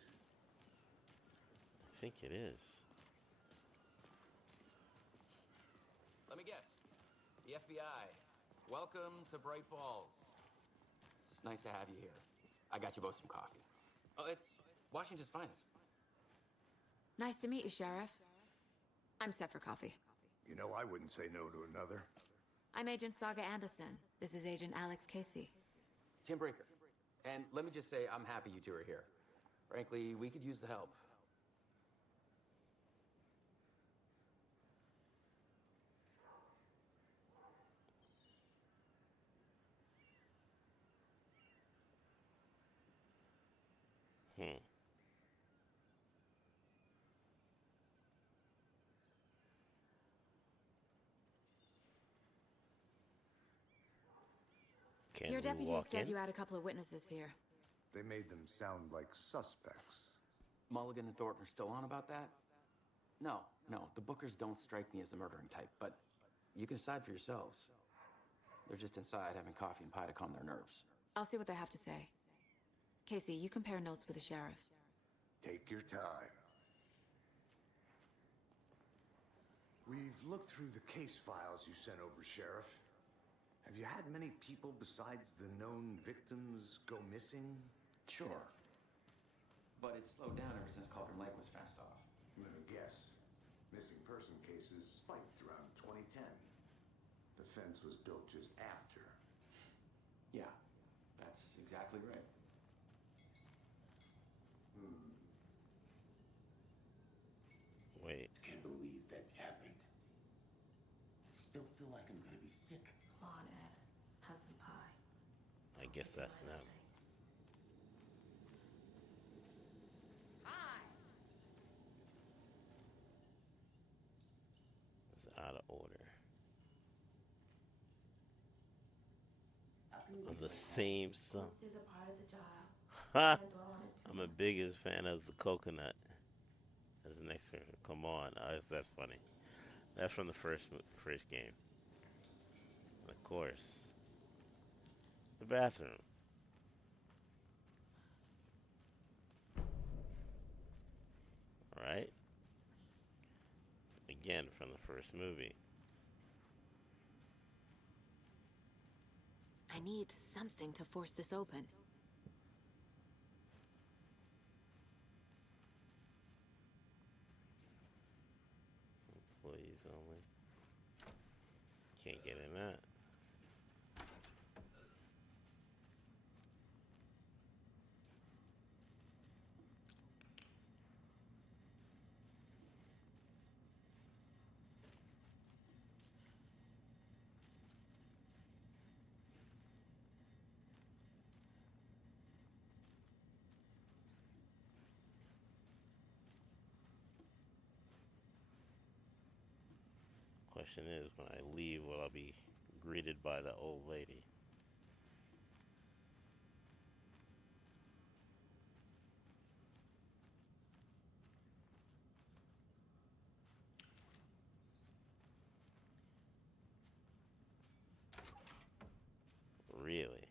I think it is. Let me guess. The FBI. Welcome to Bright Falls. It's nice to have you here. I got you both some coffee. Oh, it's Washington's finest. Nice to meet you, Sheriff. I'm set for coffee. You know, I wouldn't say no to another. I'm Agent Saga Anderson. This is Agent Alex Casey. Tim Breaker. And let me just say, I'm happy you two are here. Frankly, we could use the help. Can Your we deputy walk said in? you had a couple of witnesses here. They made them sound like suspects. Mulligan and Thornton are still on about that? No, the Bookers don't strike me as the murdering type, but you can decide for yourselves. They're just inside having coffee and pie to calm their nerves. I'll see what they have to say. Casey, you compare notes with the sheriff. Take your time. We've looked through the case files you sent over, Sheriff. Have you had many people besides the known victims go missing? Sure. But it's slowed down ever since Cauldron Lake was fenced off. Let me guess. Missing person cases spiked around 2010. The fence was built just after. Yeah, that's exactly right. Wait. Can't believe that happened. I still feel like I'm gonna be sick. Come on, Ed. Have some pie. I guess that's them. Hi. It's out of order. Of the same song. Once is a part of the job. Ha! Can't dwell on it too I'm the much. biggest fan of the coconut. That's the next one. Come on, that's funny. That's from the first game. And of course, the bathroom. All right. Again from the first movie. I need something to force this open. Employees only. Can't get in that. Question is, when I leave, will I be greeted by the old lady? Really?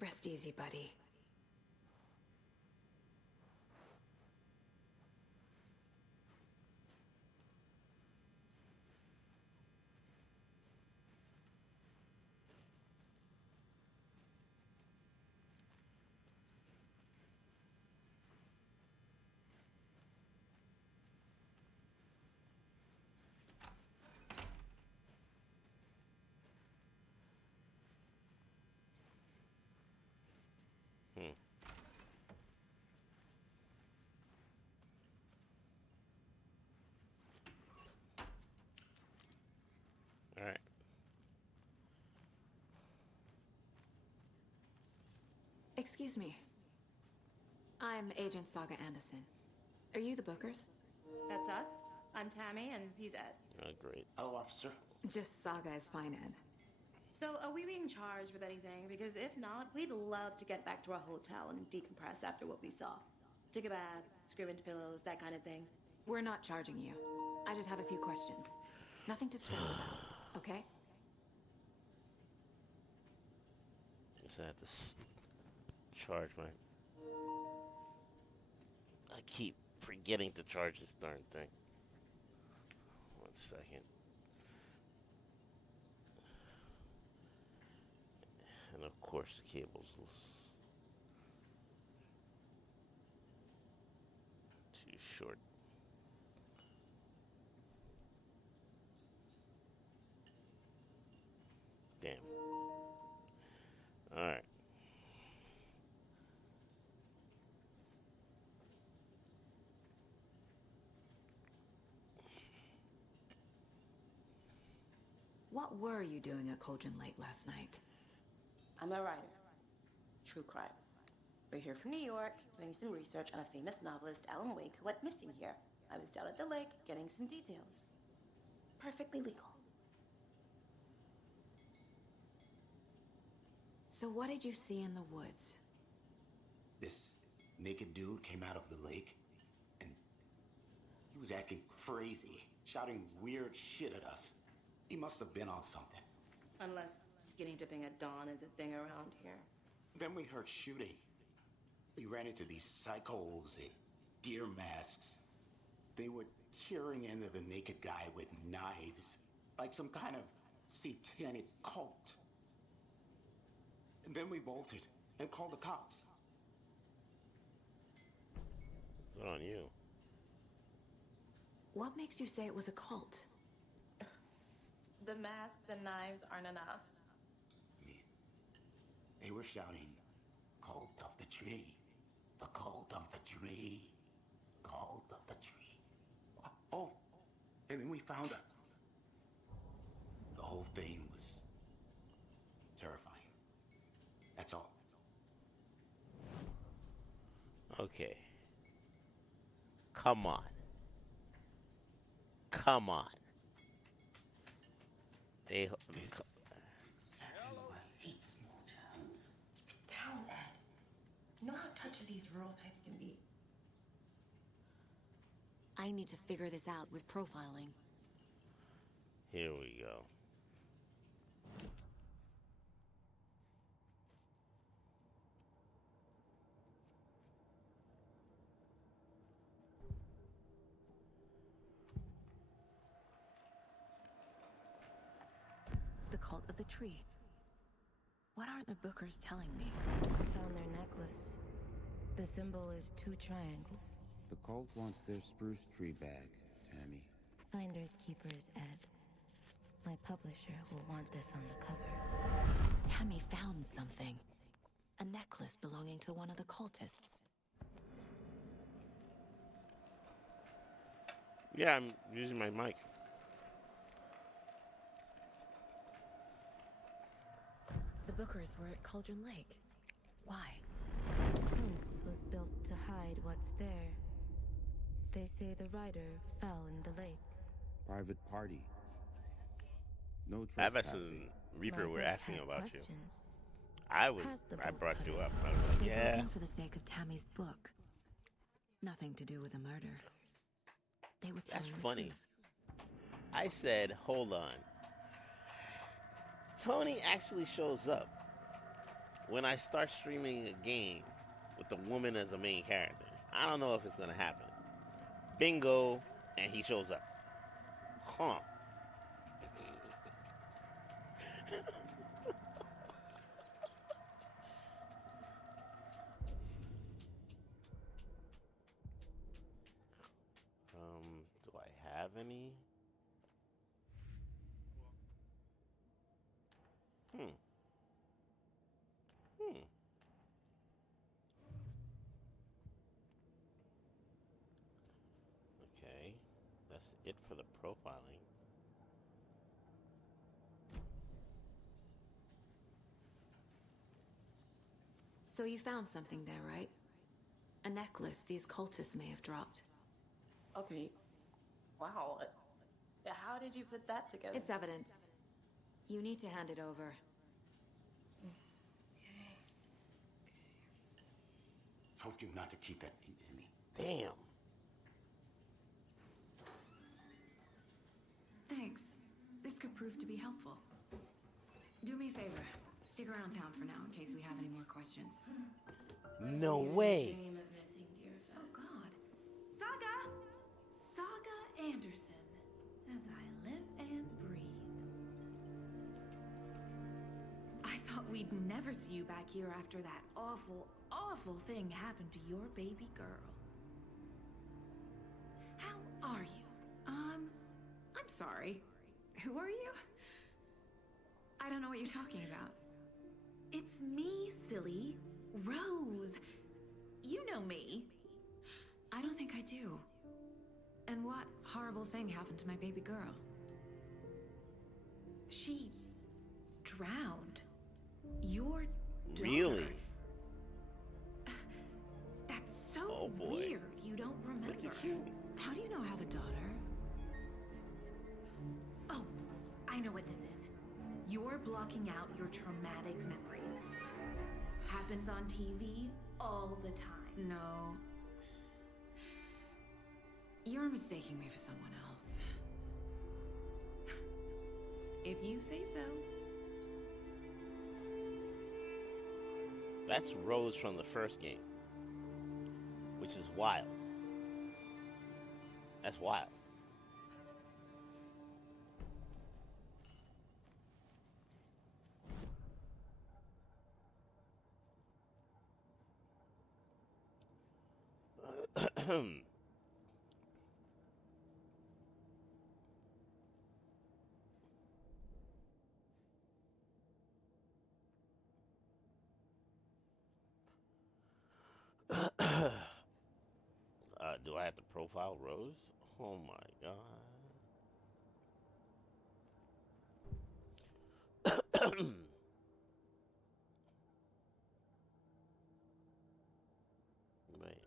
Rest easy, buddy. All right. Excuse me. I'm Agent Saga Anderson. Are you the Bookers? That's us. I'm Tammy, and he's Ed. Oh, great. Hello, officer. Just Saga is fine, Ed. So, are we being charged with anything? Because if not, we'd love to get back to our hotel and decompress after what we saw. Take a bath, scream into pillows, that kind of thing. We're not charging you. I just have a few questions. Nothing to stress about, okay? Guess I have to charge my. I keep forgetting to charge this darn thing. 1 second. And of course, the cable's too short. Damn. All right. What were you doing at Cauldron Lake last night? I'm a writer. True crime. We're here from New York, doing some research on a famous novelist, Alan Wake, who went missing here. I was down at the lake, getting some details. Perfectly legal. So what did you see in the woods? This naked dude came out of the lake, and he was acting crazy, shouting weird shit at us. He must have been on something. Unless skinny dipping at dawn is a thing around here. Then we heard shooting. We ran into these psychos in deer masks. They were tearing into the naked guy with knives, like some kind of satanic cult. And then we bolted and called the cops. It's on you. What makes you say it was a cult? The masks and knives aren't enough. They were shouting, "Cult of the tree, the cult of the tree, cult of the tree." Oh, and then we found her. The whole thing was terrifying. That's all. Okay. Come on. Come on. They. Exactly why I hate small towns. Keep it down, Ed. You know how touchy these rural types can be. I need to figure this out with profiling. Here we go. The cult of the tree. What are the Bookers telling me? I found their necklace. The symbol is 2 triangles. The cult wants their spruce tree back, Tammy. Finders keepers, Ed. My publisher will want this on the cover. Tammy found something. A necklace belonging to one of the cultists. Yeah, I'm using my mic. The Bookers were at Cauldron Lake. Why? The fence was built to hide what's there. They say the rider fell in the lake. Private party. No Abbas trespassing. and Reaper were asking about questions. you. I brought you up. I was like, They yeah. broke in for the sake of Tammy's book. Nothing to do with the murder. They were telling That's the funny. truth. I said, hold on. Tony actually shows up when I start streaming a game with the woman as a main character. I don't know if it's gonna happen. Bingo, and he shows up. Huh. Do I have any? Hmm. Hmm. Okay. That's it for the profiling. So you found something there, right? A necklace these cultists may have dropped. Okay. Wow. How did you put that together? It's evidence. You need to hand it over. Told you not to keep that thing to me. Damn. Thanks. This could prove to be helpful. Do me a favor. Stick around town for now in case we have any more questions. No way. Dream of missing Deerfest. Oh, God. Saga Anderson. As I live and breathe. I thought we'd never see you back here after that awful, awful thing happened to your baby girl. How are you? I'm sorry. Who are you? I don't know what you're talking about. It's me, silly. Rose. You know me. I don't think I do. And what horrible thing happened to my baby girl? She drowned. Your daughter. Really? That's so Oh, boy. weird. You don't remember. Look at you. How do you know I have a daughter? Oh, I know what this is. You're blocking out your traumatic memories. Happens on TV all the time. No. You're mistaking me for someone else. If you say so. That's Rose from the first game. Which is wild. That's wild. Do I have to profile Rose? Oh my god. Wait.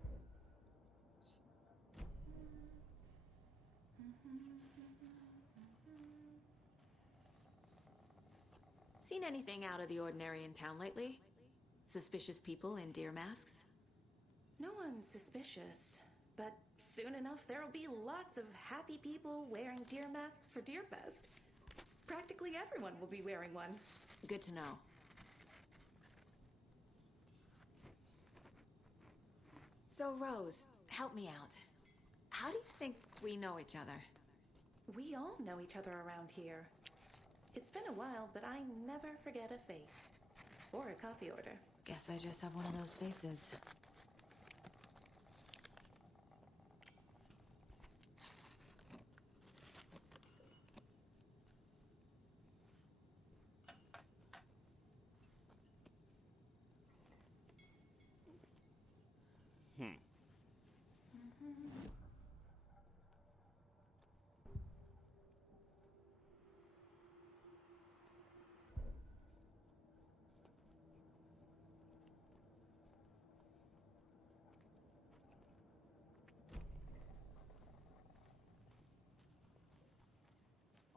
Seen anything out of the ordinary in town lately? Suspicious people in deer masks? No one's suspicious. But soon enough, there'll be lots of happy people wearing deer masks for Deerfest. Practically everyone will be wearing one. Good to know. So, Rose, help me out. How do you think we know each other? We all know each other around here. It's been a while, but I never forget a face. Or a coffee order. Guess I just have one of those faces.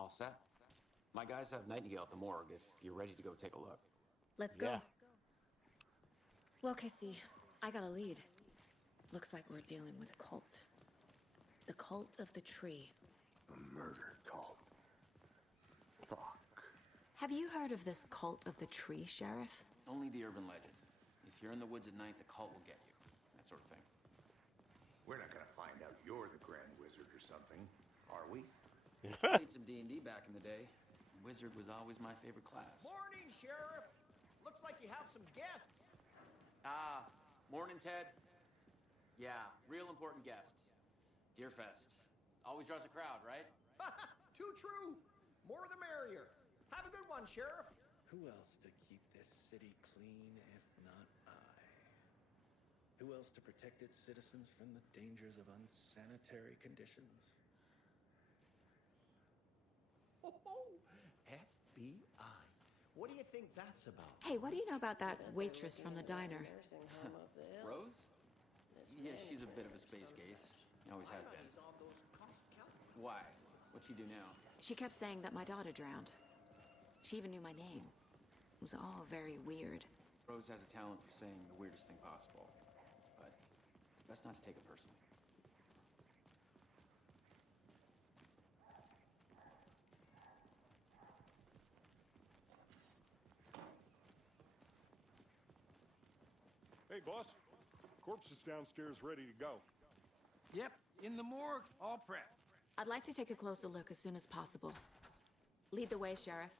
All set. My guys have Nightingale at the morgue if you're ready to go take a look. Let's go. Yeah. Well, Casey, I got a lead. Looks like we're dealing with a cult. The cult of the tree. A murder cult. Fuck. Have you heard of this cult of the tree, Sheriff? Only the urban legend. If you're in the woods at night, the cult will get you. That sort of thing. We're not gonna find out you're the Grand Wizard or something, are we? Played some D&D back in the day. Wizard was always my favorite class. Morning, Sheriff. Looks like you have some guests. Morning, Ted. Yeah, real important guests. Deerfest. Always draws a crowd, right? Too true. More the merrier. Have a good one, Sheriff. Who else to keep this city clean if not I? Who else to protect its citizens from the dangers of unsanitary conditions? Oh, FBI. What do you think that's about? Hey, what do you know about that waitress from the diner? Rose? Yeah, she's a bit of a space case. Always has been. Why? What'd she do now? She kept saying that my daughter drowned. She even knew my name. It was all very weird. Rose has a talent for saying the weirdest thing possible. But it's best not to take it personally. Hey, boss. Corpse is downstairs ready to go. Yep, in the morgue, all prepped. I'd like to take a closer look as soon as possible. Lead the way, Sheriff.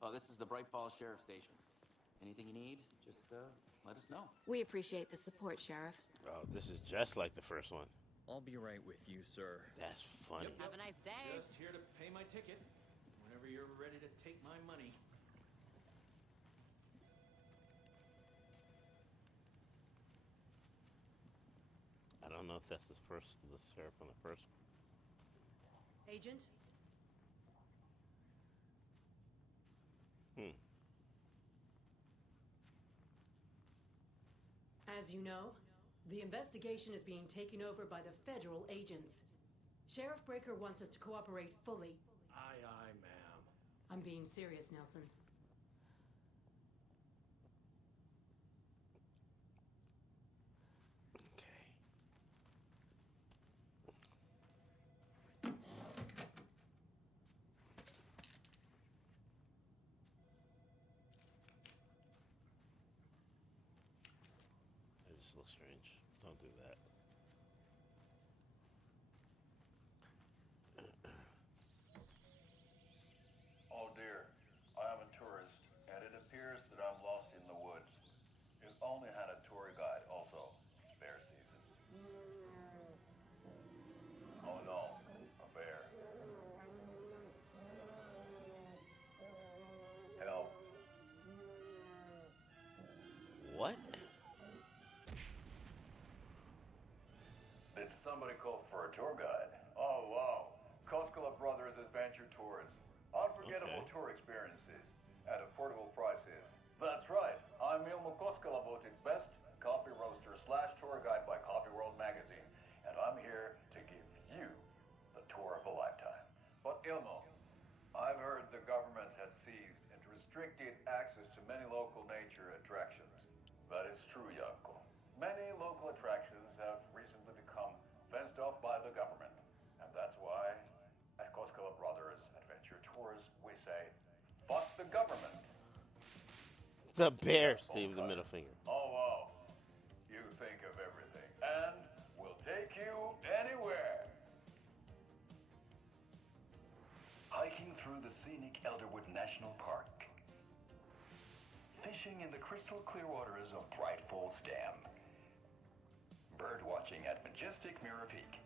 Oh, this is the Bright Falls Sheriff Station. Anything you need, just let us know. We appreciate the support, Sheriff. Oh, this is just like the first one. I'll be right with you, sir. That's funny. Yep. Have a nice day. Just here to pay my ticket. Whenever you're ready to take my money. I don't know if that's the sheriff on the first one. Agent? As you know, the investigation is being taken over by the federal agents. Sheriff Breaker wants us to cooperate fully. Aye, aye, ma'am. I'm being serious, Nelson. That just looks strange. Don't do that. Oh dear, I am a tourist, and it appears that I'm lost in the woods. If only had a tour guide also. Bear season. Oh no, a bear. Help. What? Did somebody call for a tour guide? Oh wow, Koskela Brothers Adventure Tours. Unforgettable tour experiences at affordable prices. That's right. I'm Ilmo Koskela, voted best coffee roaster / tour guide by Coffee World magazine, and I'm here to give you the tour of a lifetime. But Ilmo, I've heard the government has seized and restricted access to many local nature attractions. That is true, Yanko. Many local attractions have recently become fenced off by the government, and that's why at Koskela Brothers Adventure Tours, we say, fuck the government. The bear, Steve, the middle finger. Oh, wow. You think of everything, and we'll take you anywhere. Hiking through the scenic Elderwood National Park. Fishing in the crystal clear waters of Bright Falls Dam. Bird watching at majestic Mirror Peak.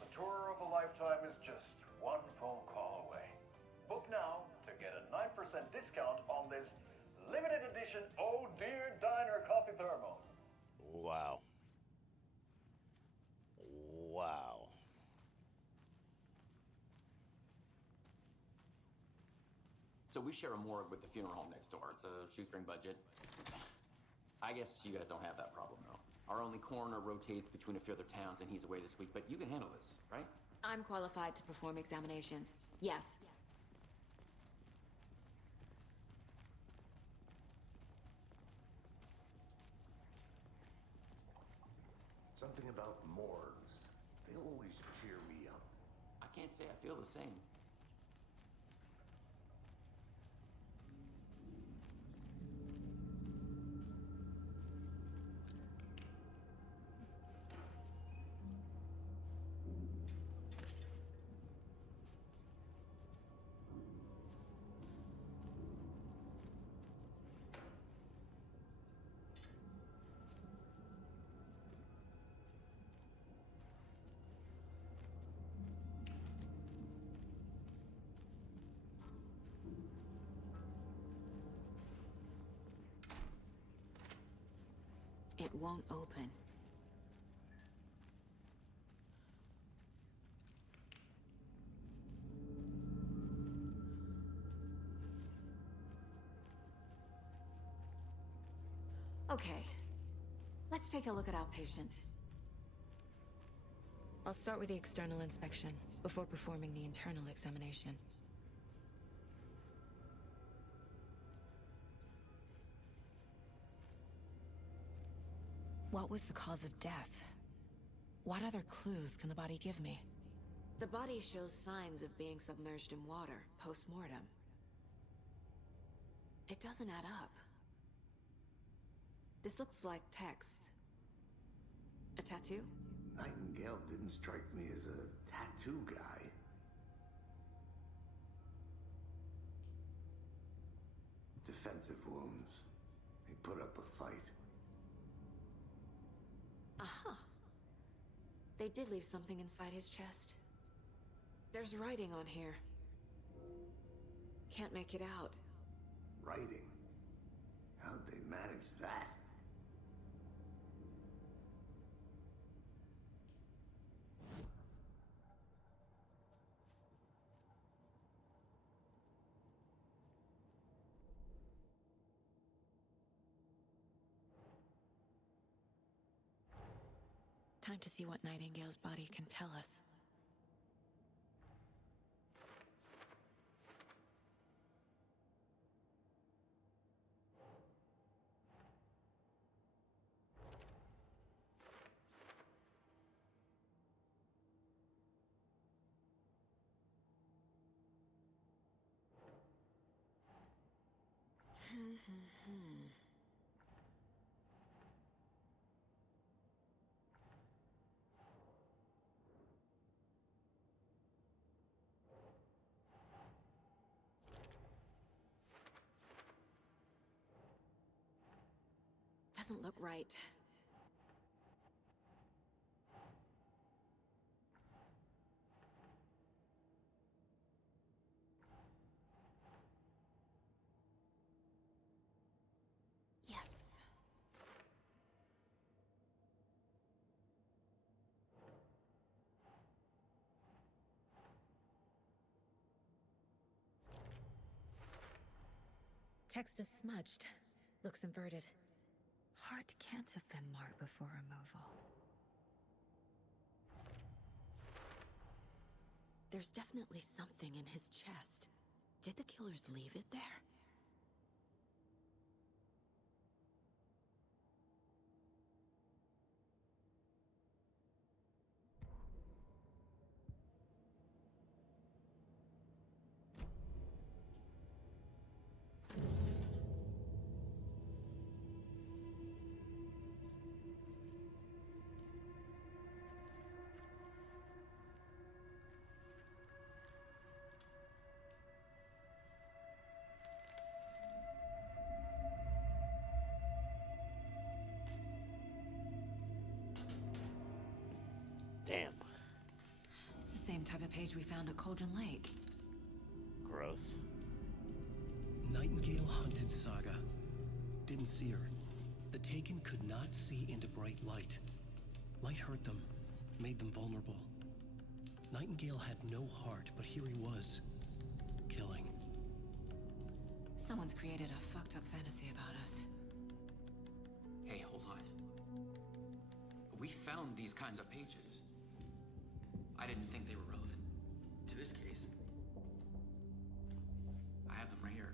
The tour of a lifetime is just one phone call away. Book now to get a 9% discount on this limited edition Oh Dear Diner coffee thermos. Wow. Wow. So we share a morgue with the funeral home next door. It's a shoestring budget. I guess you guys don't have that problem, though. Our only coroner rotates between a few other towns, and he's away this week, but you can handle this, right? I'm qualified to perform examinations. Yes. Something about morgues. They always cheer me up. I can't say I feel the same. It won't open. Okay. Let's take a look at our patient. I'll start with the external inspection before performing the internal examination. What was the cause of death? What other clues can the body give me? The body shows signs of being submerged in water post-mortem. It doesn't add up. This looks like text. A tattoo? Nightingale didn't strike me as a tattoo guy. Defensive wounds. He put up a fight. Aha. They did leave something inside his chest. There's writing on here. Can't make it out. Writing? How'd they manage that? Time to see what Nightingale's body can tell us. Doesn't look right. Yes. Text is smudged. Looks inverted. Heart can't have been marked before removal. There's definitely something in his chest. Did the killers leave it there? Damn. It's the same type of page we found at Cauldron Lake. Gross. Nightingale hunted Saga. Didn't see her. The Taken could not see into bright light. Light hurt them, made them vulnerable. Nightingale had no heart, but here he was, killing. Someone's created a fucked up fantasy about us. Hey, hold on. We found these kinds of pages. I didn't think they were relevant to this case. I have them right here.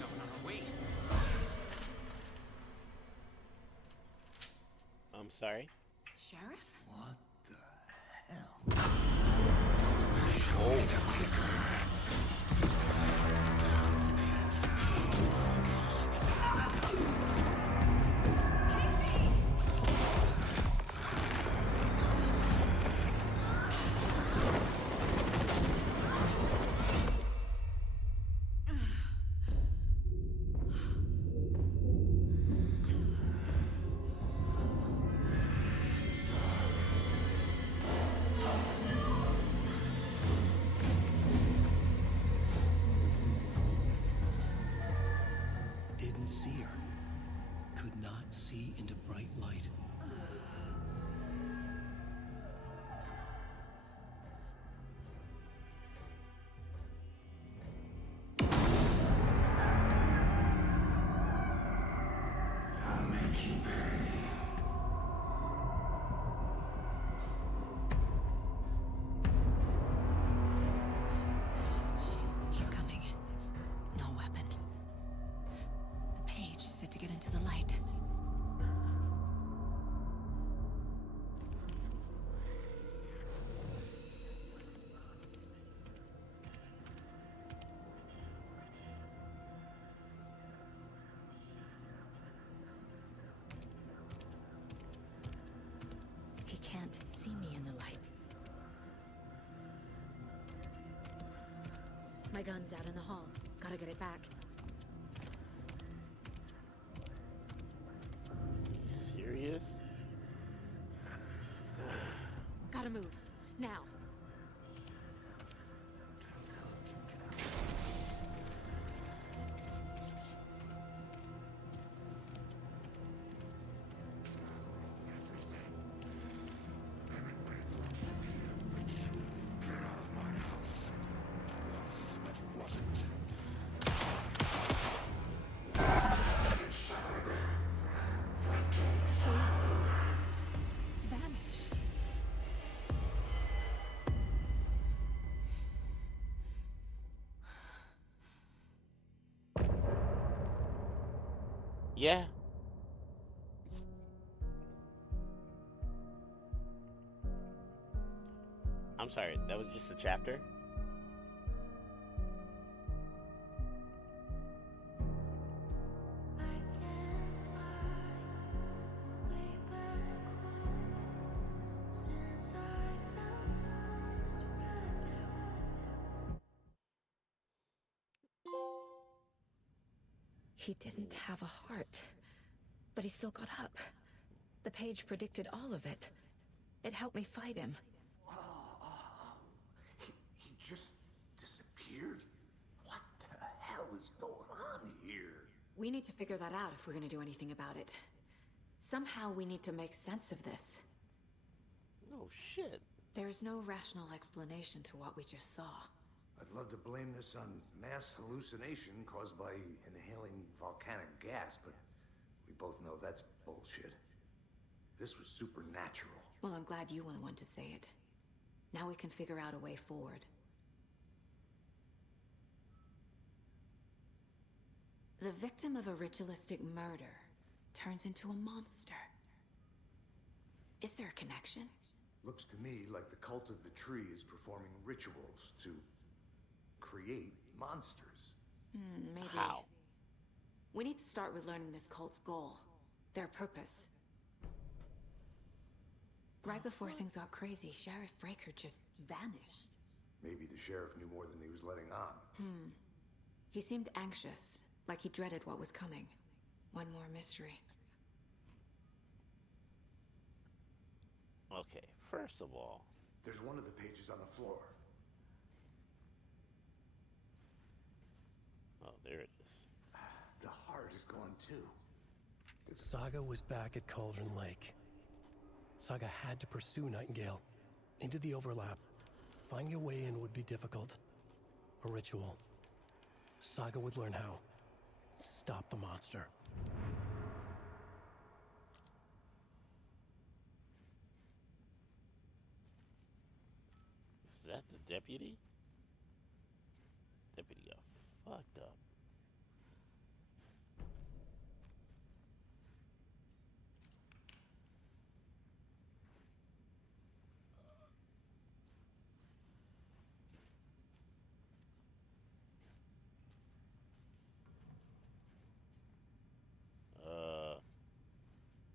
No, wait. I'm sorry? Sheriff? What the hell? into bright light. I'll make you pay. He's coming. No weapon. The page said to get into the light. He can't see me in the light. My gun's out in the hall. Gotta get it back. Serious? Gotta move. Now. Vanished. Yeah. I'm sorry, that was just a chapter? He didn't have a heart, but he still got up. The page predicted all of it. It helped me fight him. He just disappeared? What the hell is going on here? We need to figure that out if we're gonna do anything about it. Somehow we need to make sense of this. Oh, shit. There's no rational explanation to what we just saw. I'd love to blame this on mass hallucination caused by inhaling volcanic gas, but we both know that's bullshit. This was supernatural. Well, I'm glad you were the one to say it. Now we can figure out a way forward. The victim of a ritualistic murder turns into a monster. Is there a connection? Looks to me like the cult of the tree is performing rituals to create monsters. Maybe. How? We need to start with learning this cult's goal. Their purpose. Right before things got crazy, Sheriff Breaker just vanished. Maybe the sheriff knew more than he was letting on. He seemed anxious, like he dreaded what was coming. One more mystery. Okay, first of all, There's one of the pages on the floor. oh, there it is. The heart is gone too. Saga was back at Cauldron Lake. Saga had to pursue Nightingale. Into the overlap. Finding a way in would be difficult. A ritual. Saga would learn how. Stop the monster. Is that the deputy? Deputy got fucked up.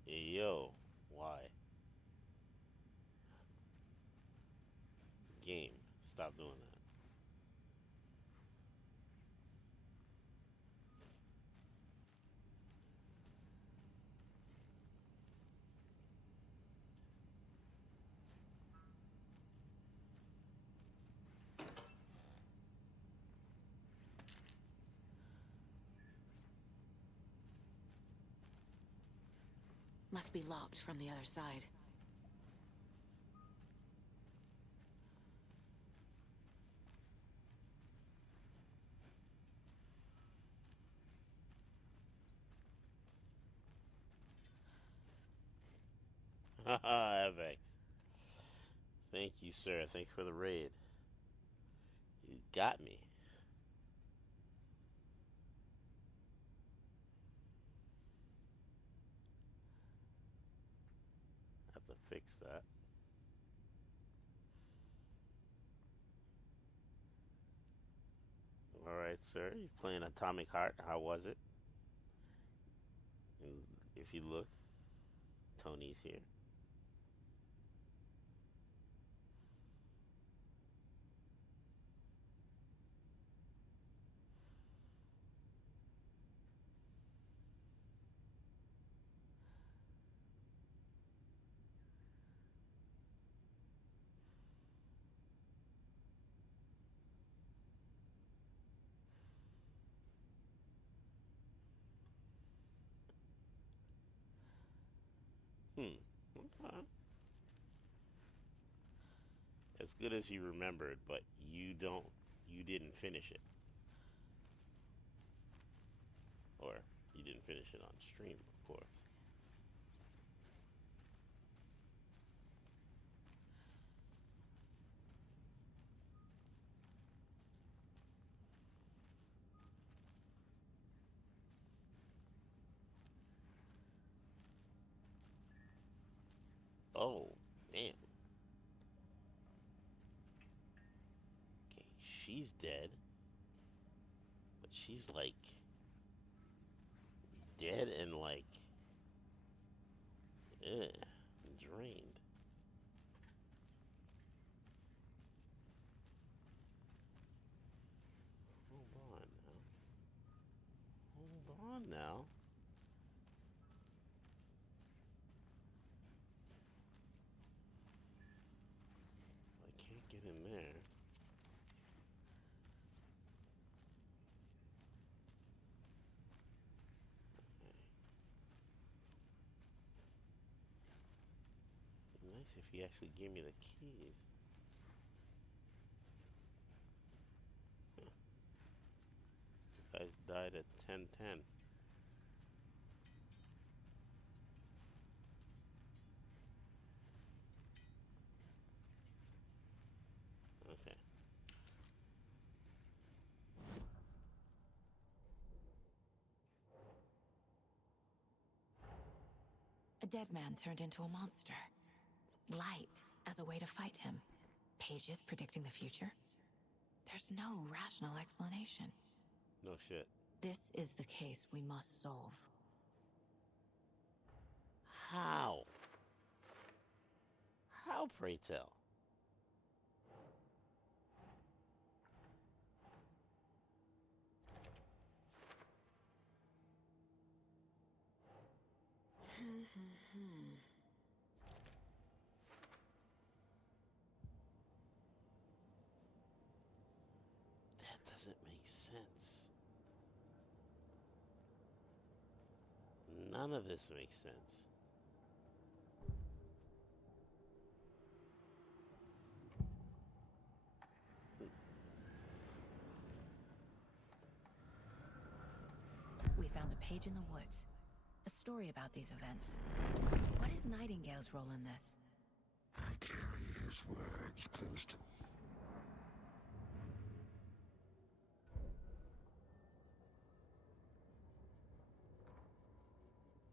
Yo, why? Game, stop doing that. Must be locked from the other side. Haha, FX. Thank you, sir. Thanks for the raid. You got me. Have to fix that. All right, sir. You playing Atomic Heart? How was it? And if you look, Tony's here. Hmm. Okay. As good as you remembered, but you didn't finish it. Or you didn't finish it on stream, of course. Oh, damn. Okay, she's dead, but she's like dead and like drained. Hold on now. Hold on now. I can't get in there. It'd be nice if he actually gave me the keys. Huh. You guys died at 10:10. Okay. A dead man turned into a monster. Light as a way to fight him. Pages predicting the future. There's no rational explanation. No shit. This is the case we must solve. How? How, pray tell? That doesn't make sense. None of this makes sense. We found a page in the woods. A story about these events. What is Nightingale's role in this? I carry his words close to me.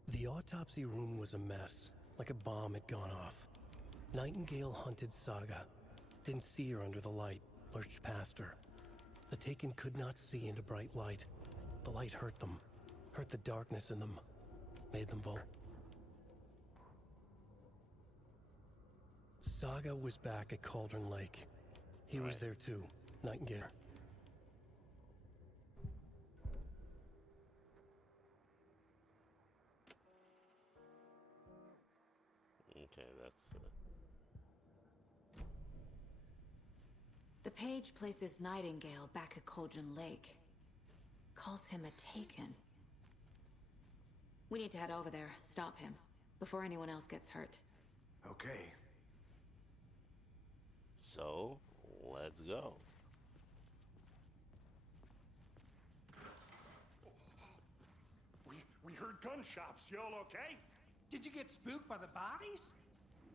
The autopsy room was a mess, like a bomb had gone off. Nightingale hunted Saga. Didn't see her under the light, lurched past her. The Taken could not see into bright light. The light hurt them, hurt the darkness in them, made them vulnerable. Saga was back at Cauldron Lake. He was there too, Nightingale. Okay, that's... The page places Nightingale back at Cauldron Lake. Calls him a Taken. We need to head over there, stop him. before anyone else gets hurt. Okay. So, let's go. We heard gunshots. Y'all okay? Did you get spooked by the bodies?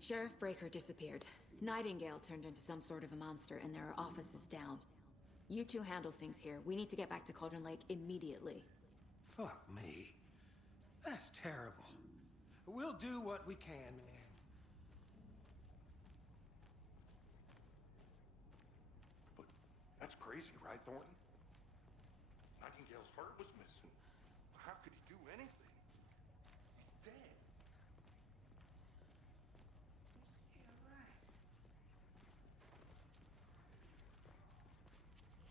Sheriff Breaker disappeared. Nightingale turned into some sort of a monster, and there are offices down. You two handle things here. We need to get back to Cauldron Lake immediately. Fuck me. That's terrible. We'll do what we can, man. But that's crazy, right, Thornton? Nightingale's heart was missing. How could he do anything? He's dead. Yeah, right.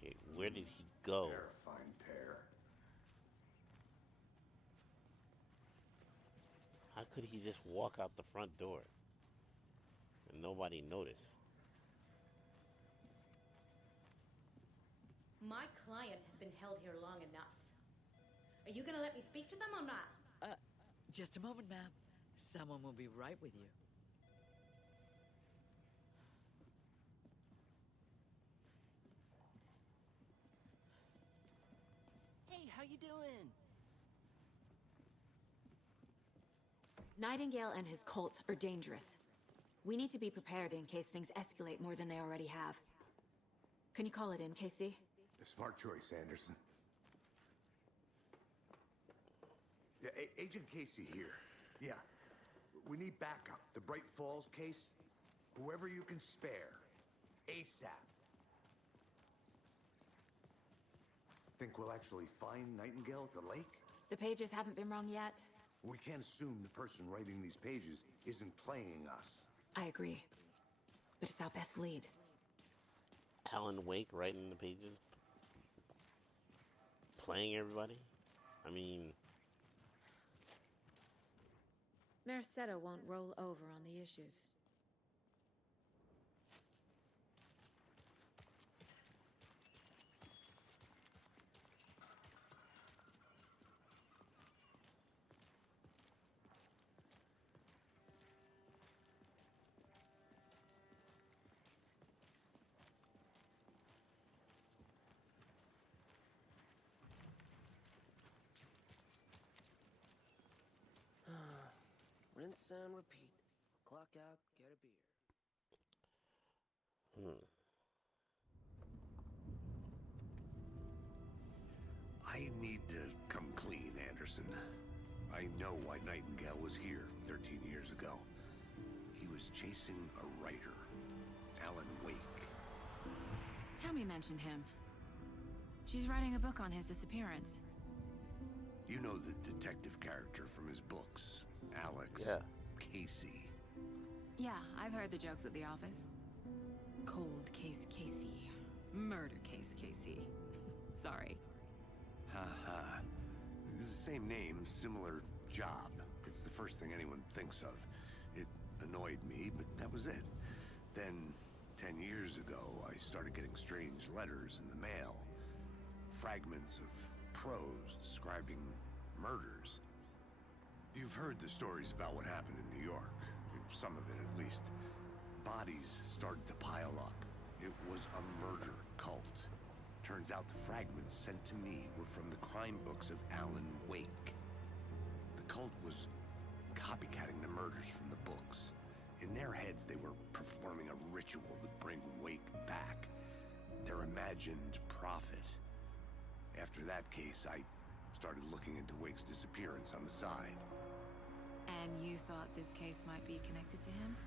Okay, where did he go? Terrifying pair. How could he just walk out the front door and nobody noticed? My client has been held here long enough. Are you gonna let me speak to them or not? Just a moment, ma'am. Someone will be right with you. Hey, how you doing? Nightingale and his cult are dangerous. We need to be prepared in case things escalate more than they already have. Can you call it in, Casey? A smart choice, Anderson. Yeah, Agent Casey here. Yeah. We need backup. The Bright Falls case. Whoever you can spare. ASAP. Think we'll actually find Nightingale at the lake? The pages haven't been wrong yet. We can't assume the person writing these pages isn't playing us. I agree. But it's our best lead. Alan Wake writing the pages? Playing everybody? I mean... Mercado won't roll over on the issues. Rinse and repeat. Clock out, get a beer. I need to come clean, Anderson. I know why Nightingale was here 13 years ago. He was chasing a writer, Alan Wake. Tammy mentioned him. She's writing a book on his disappearance. You know the detective character from his books, Alex. Yeah. Casey. Yeah, I've heard the jokes at the office. Cold case Casey. Murder case Casey. Sorry. Ha. It's the same name, similar job. It's the first thing anyone thinks of. It annoyed me, but that was it. Then, 10 years ago, I started getting strange letters in the mail. Fragments of prose describing murders. You've heard the stories about what happened in New York. Some of it, at least. Bodies started to pile up. It was a murder cult. Turns out the fragments sent to me were from the crime books of Alan Wake. The cult was copycatting the murders from the books. In their heads, they were performing a ritual to bring Wake back. Their imagined prophet. After that case, I started looking into Wake's disappearance on the side. And you thought this case might be connected to him?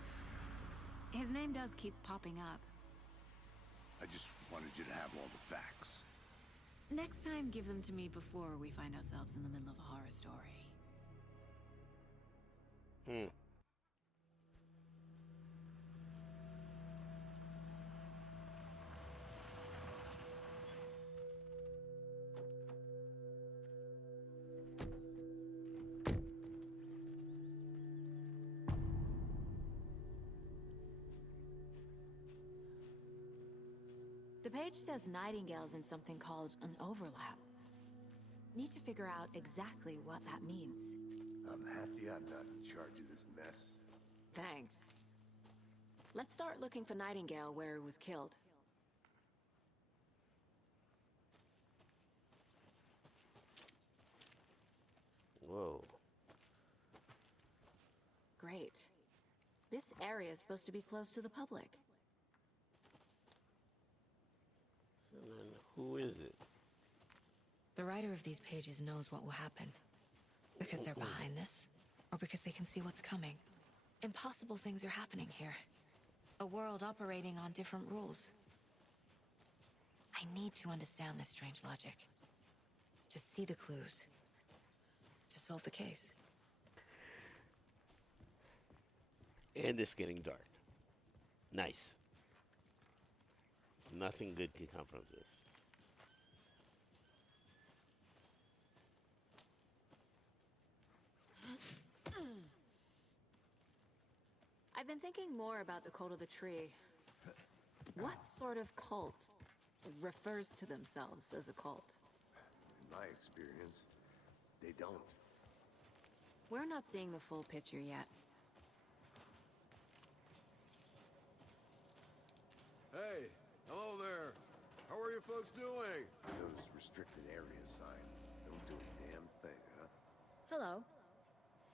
His name does keep popping up. I just wanted you to have all the facts. Next time, give them to me before we find ourselves in the middle of a horror story. The page says Nightingale's in something called an overlap. Need to figure out exactly what that means. I'm happy I'm not in charge of this mess. Thanks. Let's start looking for Nightingale where he was killed. Whoa. Great. This area is supposed to be close to the public. So then, who is it? The writer of these pages knows what will happen. Because they're behind this, or because they can see what's coming. Impossible things are happening here. A world operating on different rules. I need to understand this strange logic. To see the clues. To solve the case. And it's getting dark. Nice. Nothing good can come from this. I've been thinking more about the cult of the tree. What sort of cult refers to themselves as a cult? In my experience, they don't. We're not seeing the full picture yet. Hey, hello there. How are you folks doing? Those restricted area signs don't do a damn thing, huh? Hello.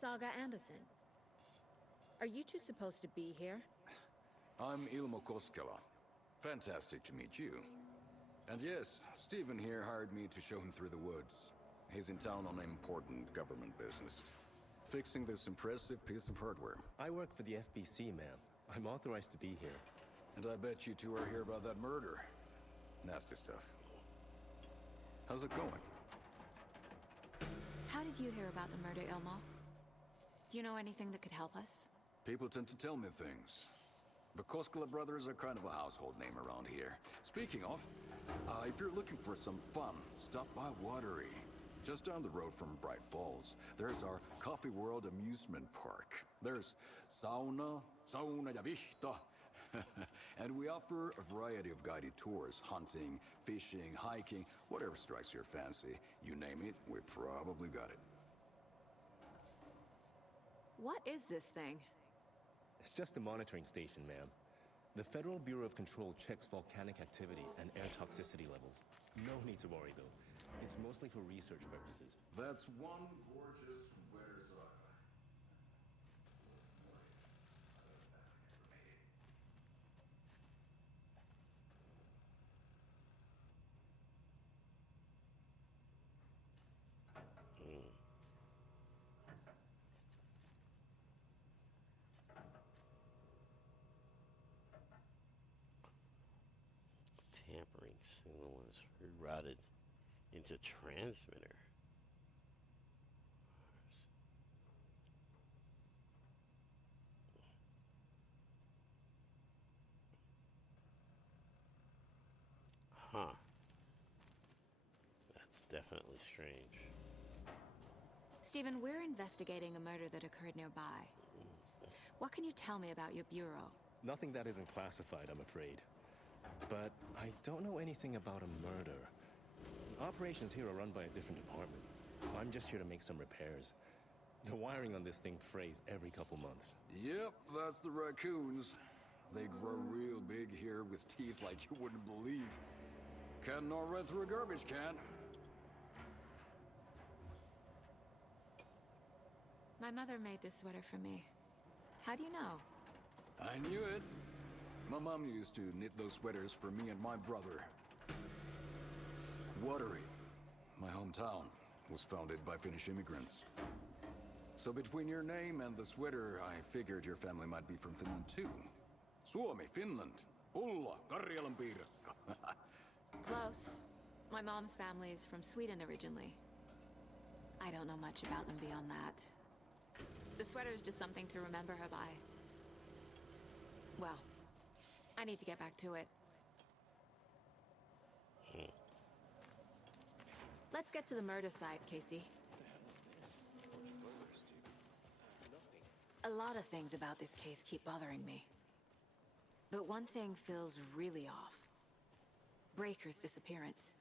Saga Anderson. Are you two supposed to be here? I'm Ilmo Koskela. Fantastic to meet you. And yes, Stephen here hired me to show him through the woods. He's in town on important government business. Fixing this impressive piece of hardware. I work for the FBC, ma'am. I'm authorized to be here. And I bet you two are here about that murder. Nasty stuff. How's it going? How did you hear about the murder, Ilmo? Do you know anything that could help us? People tend to tell me things. The Koskela brothers are kind of a household name around here. Speaking of, if you're looking for some fun, stop by Watery. Just down the road from Bright Falls, there's our Coffee World amusement park. There's sauna ja vihta. And we offer a variety of guided tours, hunting, fishing, hiking, whatever strikes your fancy. You name it, we probably got it. What is this thing? It's just a monitoring station, ma'am. The Federal Bureau of Control checks volcanic activity and air toxicity levels. No need to worry, though. It's mostly for research purposes. That's one gorgeous winter saga. Tampering signal is rerouted into transmitter. Huh. That's definitely strange. Stephen, we're investigating a murder that occurred nearby. What can you tell me about your bureau? Nothing that isn't classified, I'm afraid. But I don't know anything about a murder. Operations here are run by a different department. I'm just here to make some repairs. The wiring on this thing frays every couple months. Yep, that's the raccoons. They grow real big here with teeth like you wouldn't believe. Can't gnaw right through a garbage can. My mother made this sweater for me. How do you know? I knew it. My mom used to knit those sweaters for me and my brother. Watery, my hometown, was founded by Finnish immigrants. So between your name and the sweater, I figured your family might be from Finland too. Suomi, Finland. Pulla, Karjalan piirakka. Close. My mom's family is from Sweden originally. I don't know much about them beyond that. The sweater is just something to remember her by. Well, I need to get back to it. Let's get to the murder site, Casey. A lot of things about this case keep bothering me. But one thing feels really off. Breaker's disappearance.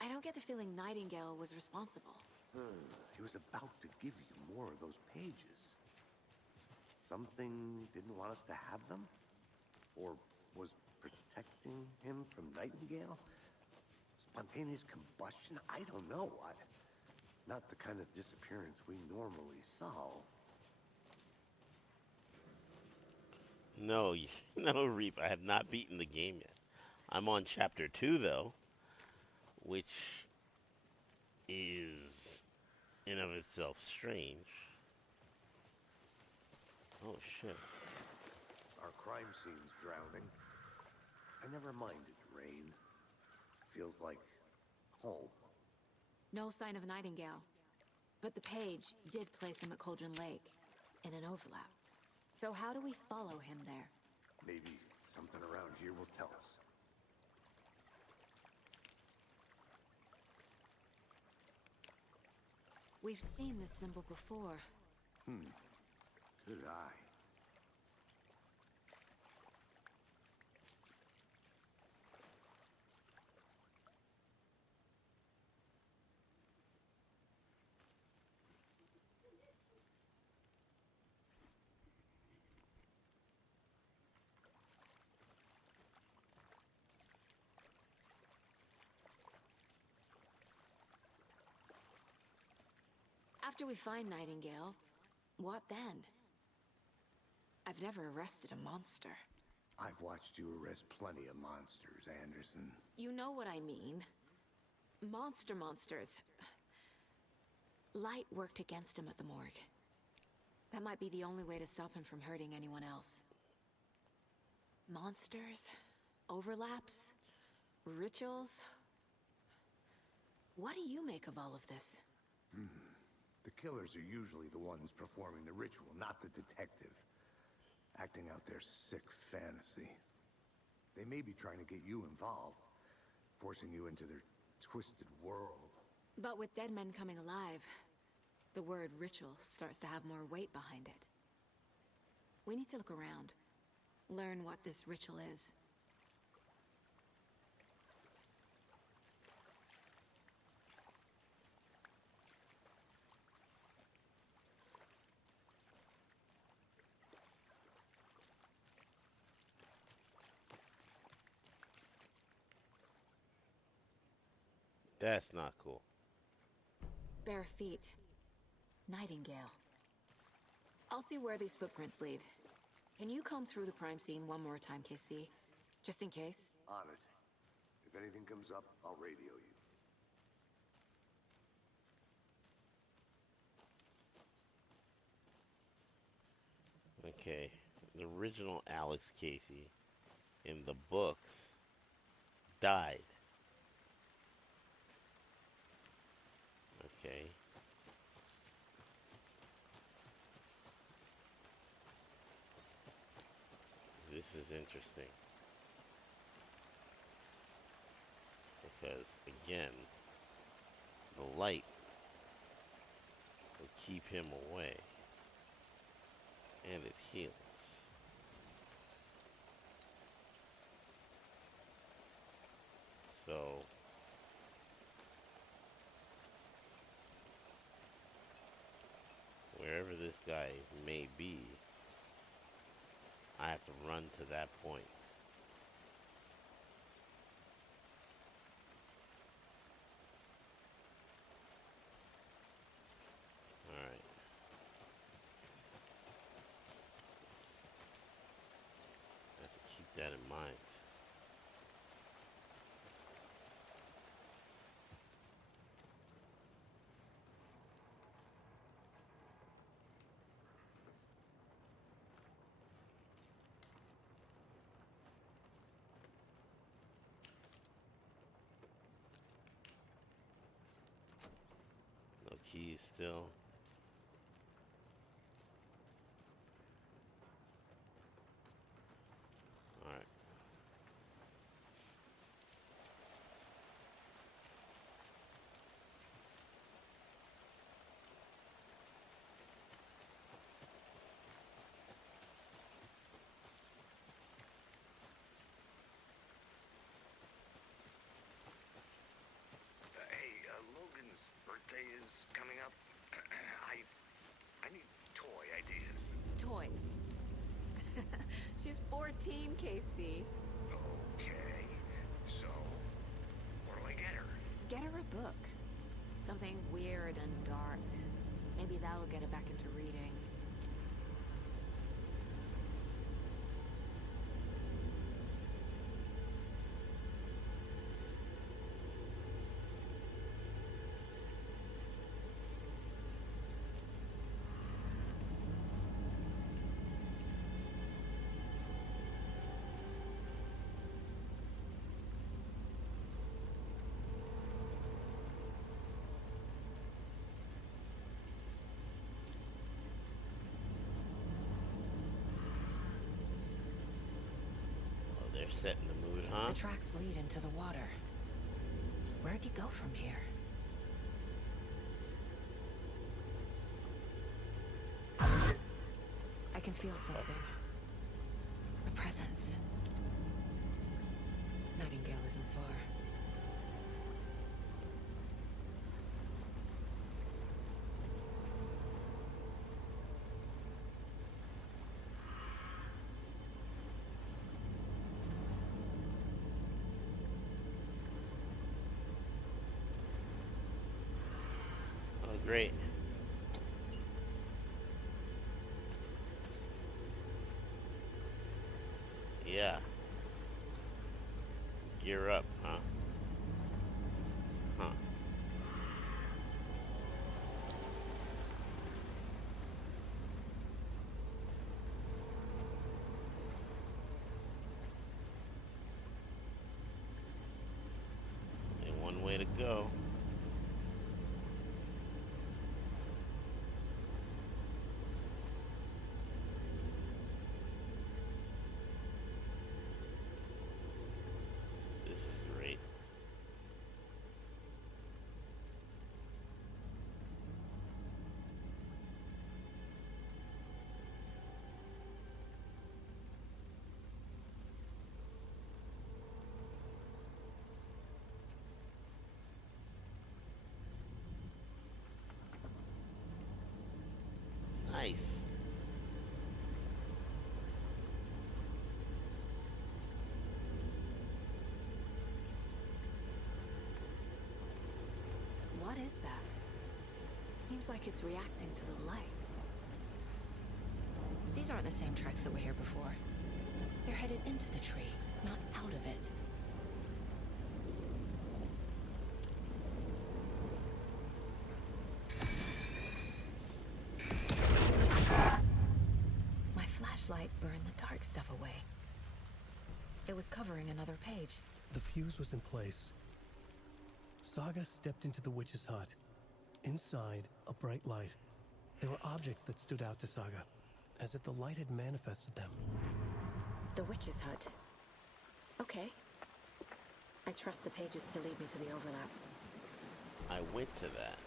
I don't get the feeling Nightingale was responsible. He was about to give you more of those pages. Something didn't want us to have them? Or was protecting him from Nightingale? Spontaneous combustion? I don't know. Not the kind of disappearance we normally solve. No, no, Reap. I have not beaten the game yet. I'm on chapter 2, though, which is in of itself strange. Oh, shit. Our crime scene's drowning. I never minded rain. Feels like home. No sign of Nightingale. But the page did place him at Cauldron Lake, in an overlap. So how do we follow him there? Maybe something around here will tell us. We've seen this symbol before. Good eye. After we find Nightingale, what then? I've never arrested a monster. I've watched you arrest plenty of monsters, Anderson. You know what I mean. Monsters. Light worked against him at the morgue. That might be the only way to stop him from hurting anyone else. Monsters? Overlaps? Rituals? What do you make of all of this? The killers are usually the ones performing the ritual, not the detective. Acting out their sick fantasy. They may be trying to get you involved, forcing you into their twisted world. But with dead men coming alive, the word ritual starts to have more weight behind it. We need to look around, learn what this ritual is. That's not cool. Bare feet. Nightingale. I'll see where these footprints lead. Can you comb through the crime scene one more time, KC? Just in case? On it. If anything comes up, I'll radio you. Okay. The original Alex Casey in the books died. Okay. This is interesting. Because, again, the light will keep him away. And it heals. So, wherever this guy may be, I have to run to that point. Alright. I have to keep that in mind. No keys still. Alright. Hey, Logan's birthday is is coming up. I need toy ideas. Toys. She's 14, Casey. Okay. So, what do I get her? Get her a book. Something weird and dark. Maybe that'll get her back into reading. Oh, they're setting the mood, huh? The tracks lead into the water. Where'd he go from here? I can feel something. A presence. Nightingale isn't far. Oh, great. Yeah. Gear up, huh? Huh. And one way to go. This is great. Nice. What is that? Seems like it's reacting to the light. These aren't the same tracks that were here before. They're headed into the tree, not out of it. My flashlight burned the dark stuff away. It was covering another page. The fuse was in place. Saga stepped into the witch's hut. Inside, a bright light. There were objects that stood out to Saga, as if the light had manifested them. The witch's hut. Okay. I trust the pages to lead me to the overlap. I went to that.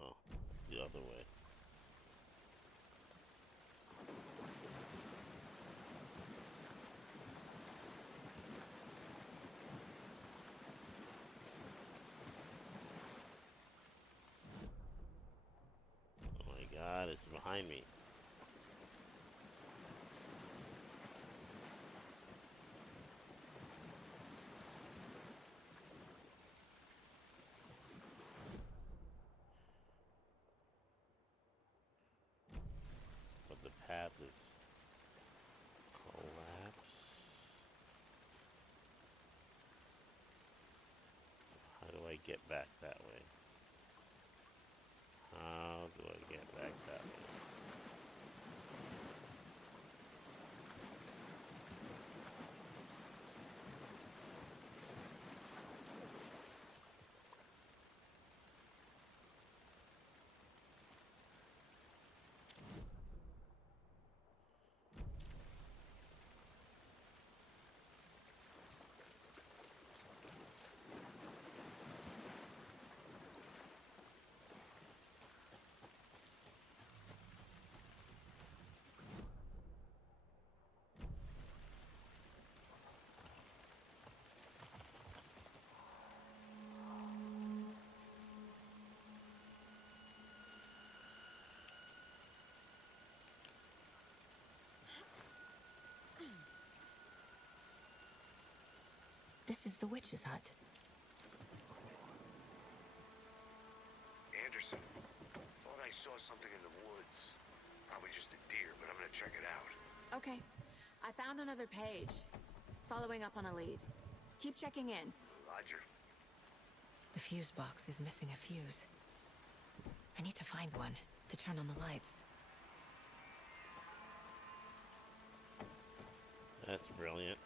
Oh, the other way. Oh my god, it's behind me. But the path is collapse. back that way? How do I get back that way? This is the witch's hut. Anderson, thought I saw something in the woods. Probably just a deer, but I'm gonna check it out. Okay. I found another page. Following up on a lead. Keep checking in. Roger. The fuse box is missing a fuse. I need to find one to turn on the lights. That's brilliant.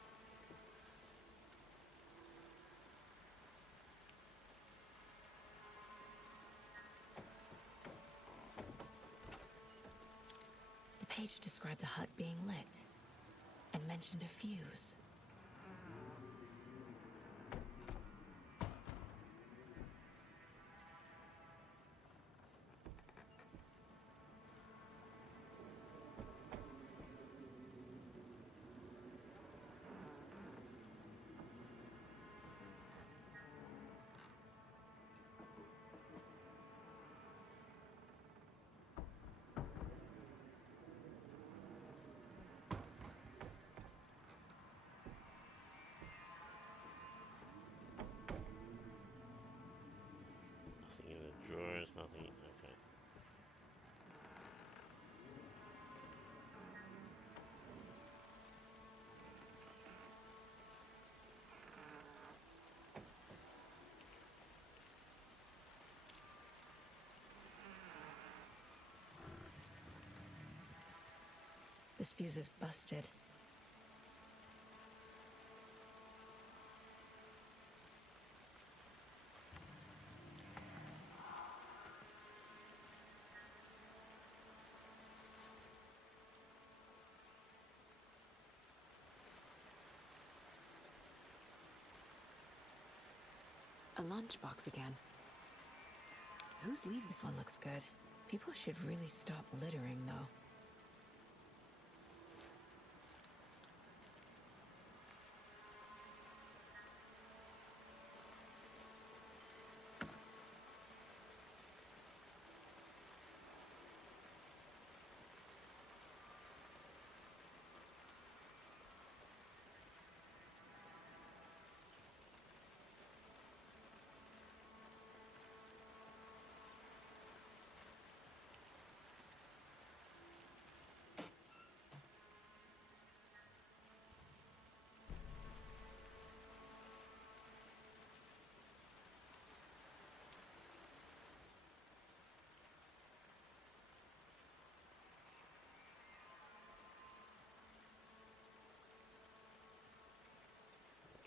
The page described the hut being lit and mentioned a fuse. Nothing in the drawers, nothing. Okay. This fuse is busted. A lunchbox again. Who's leaving? This one looks good. People should really stop littering, though.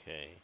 Okay.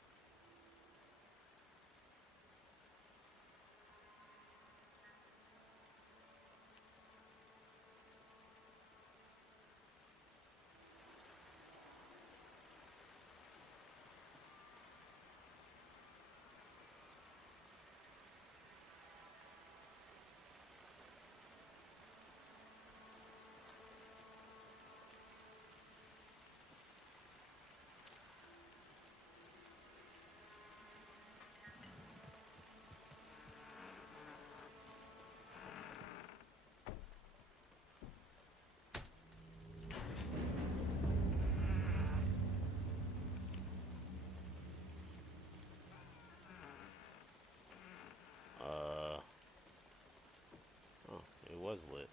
Oh, it was lit.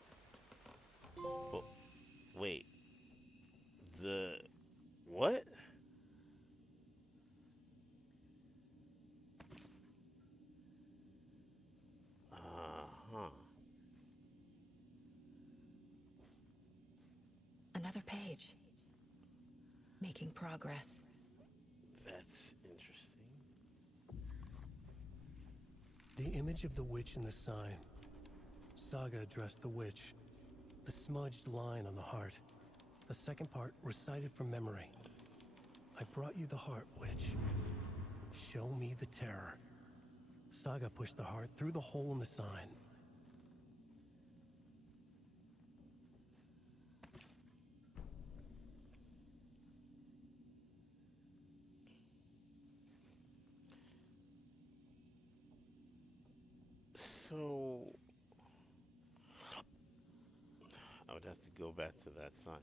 But wait, what? stage. Making progress. That's interesting. The image of the witch in the sign. Saga addressed the witch. The smudged line on the heart. The second part recited from memory. I brought you the heart, witch. Show me the terror. Saga pushed the heart through the hole in the sign. So I would have to go back to that sign.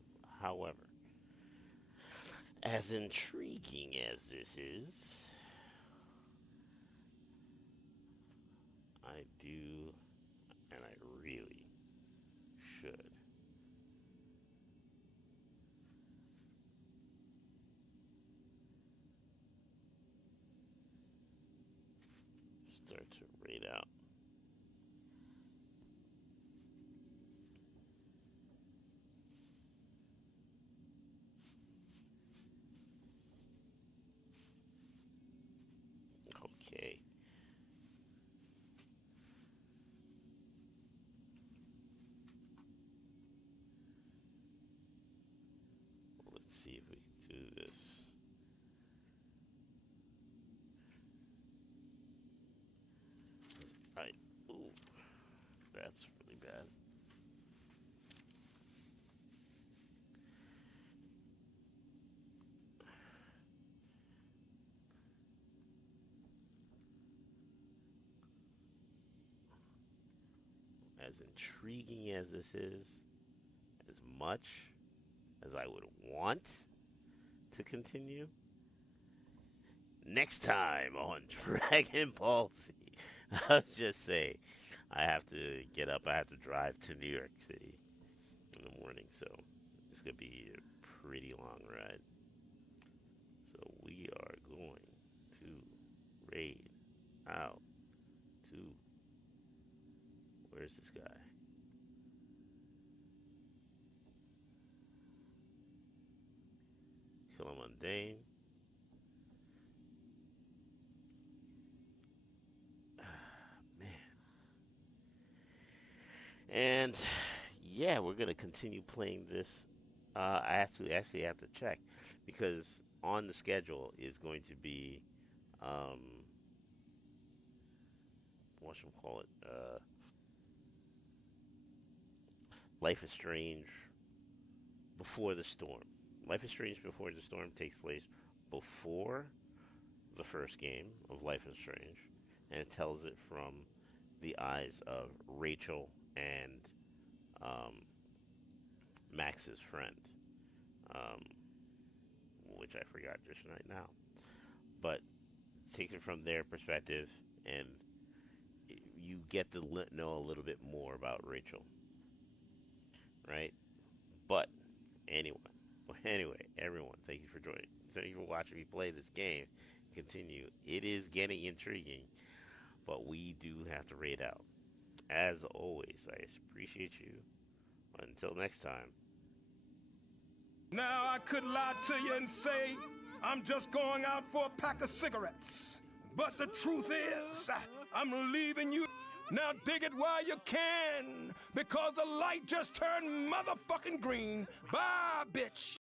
However, as intriguing as this is, I do, and I really should start to rate out. Okay. Let's see if we can do this. I, ooh, that's really bad. As intriguing as this is, as much as I would want to continue, next time on Dragon Ball Z, I'll just say I have to get up. I have to drive to New York City in the morning, so it's gonna be a pretty long ride. So we are going to raid out to, where's this guy? Kill him mundane. Man. And yeah, we're gonna continue playing this. I actually have to check because on the schedule is going to be um, what should we call it? Life is Strange Before the Storm. Life is Strange Before the Storm takes place before the first game of Life is Strange, and it tells it from the eyes of Rachel and um, Max's friend, um, which I forgot just right now. But takes it from their perspective, and you get to know a little bit more about Rachel, right? But anyway, everyone, thank you for joining. Thank you for watching me play this game. Continue. It is getting intriguing, but we do have to raid out. As always, I appreciate you. Until next time. Now I could lie to you and say I'm just going out for a pack of cigarettes. But the truth is, I'm leaving you. Now dig it while you can, because the light just turned motherfucking green. Bye, bitch.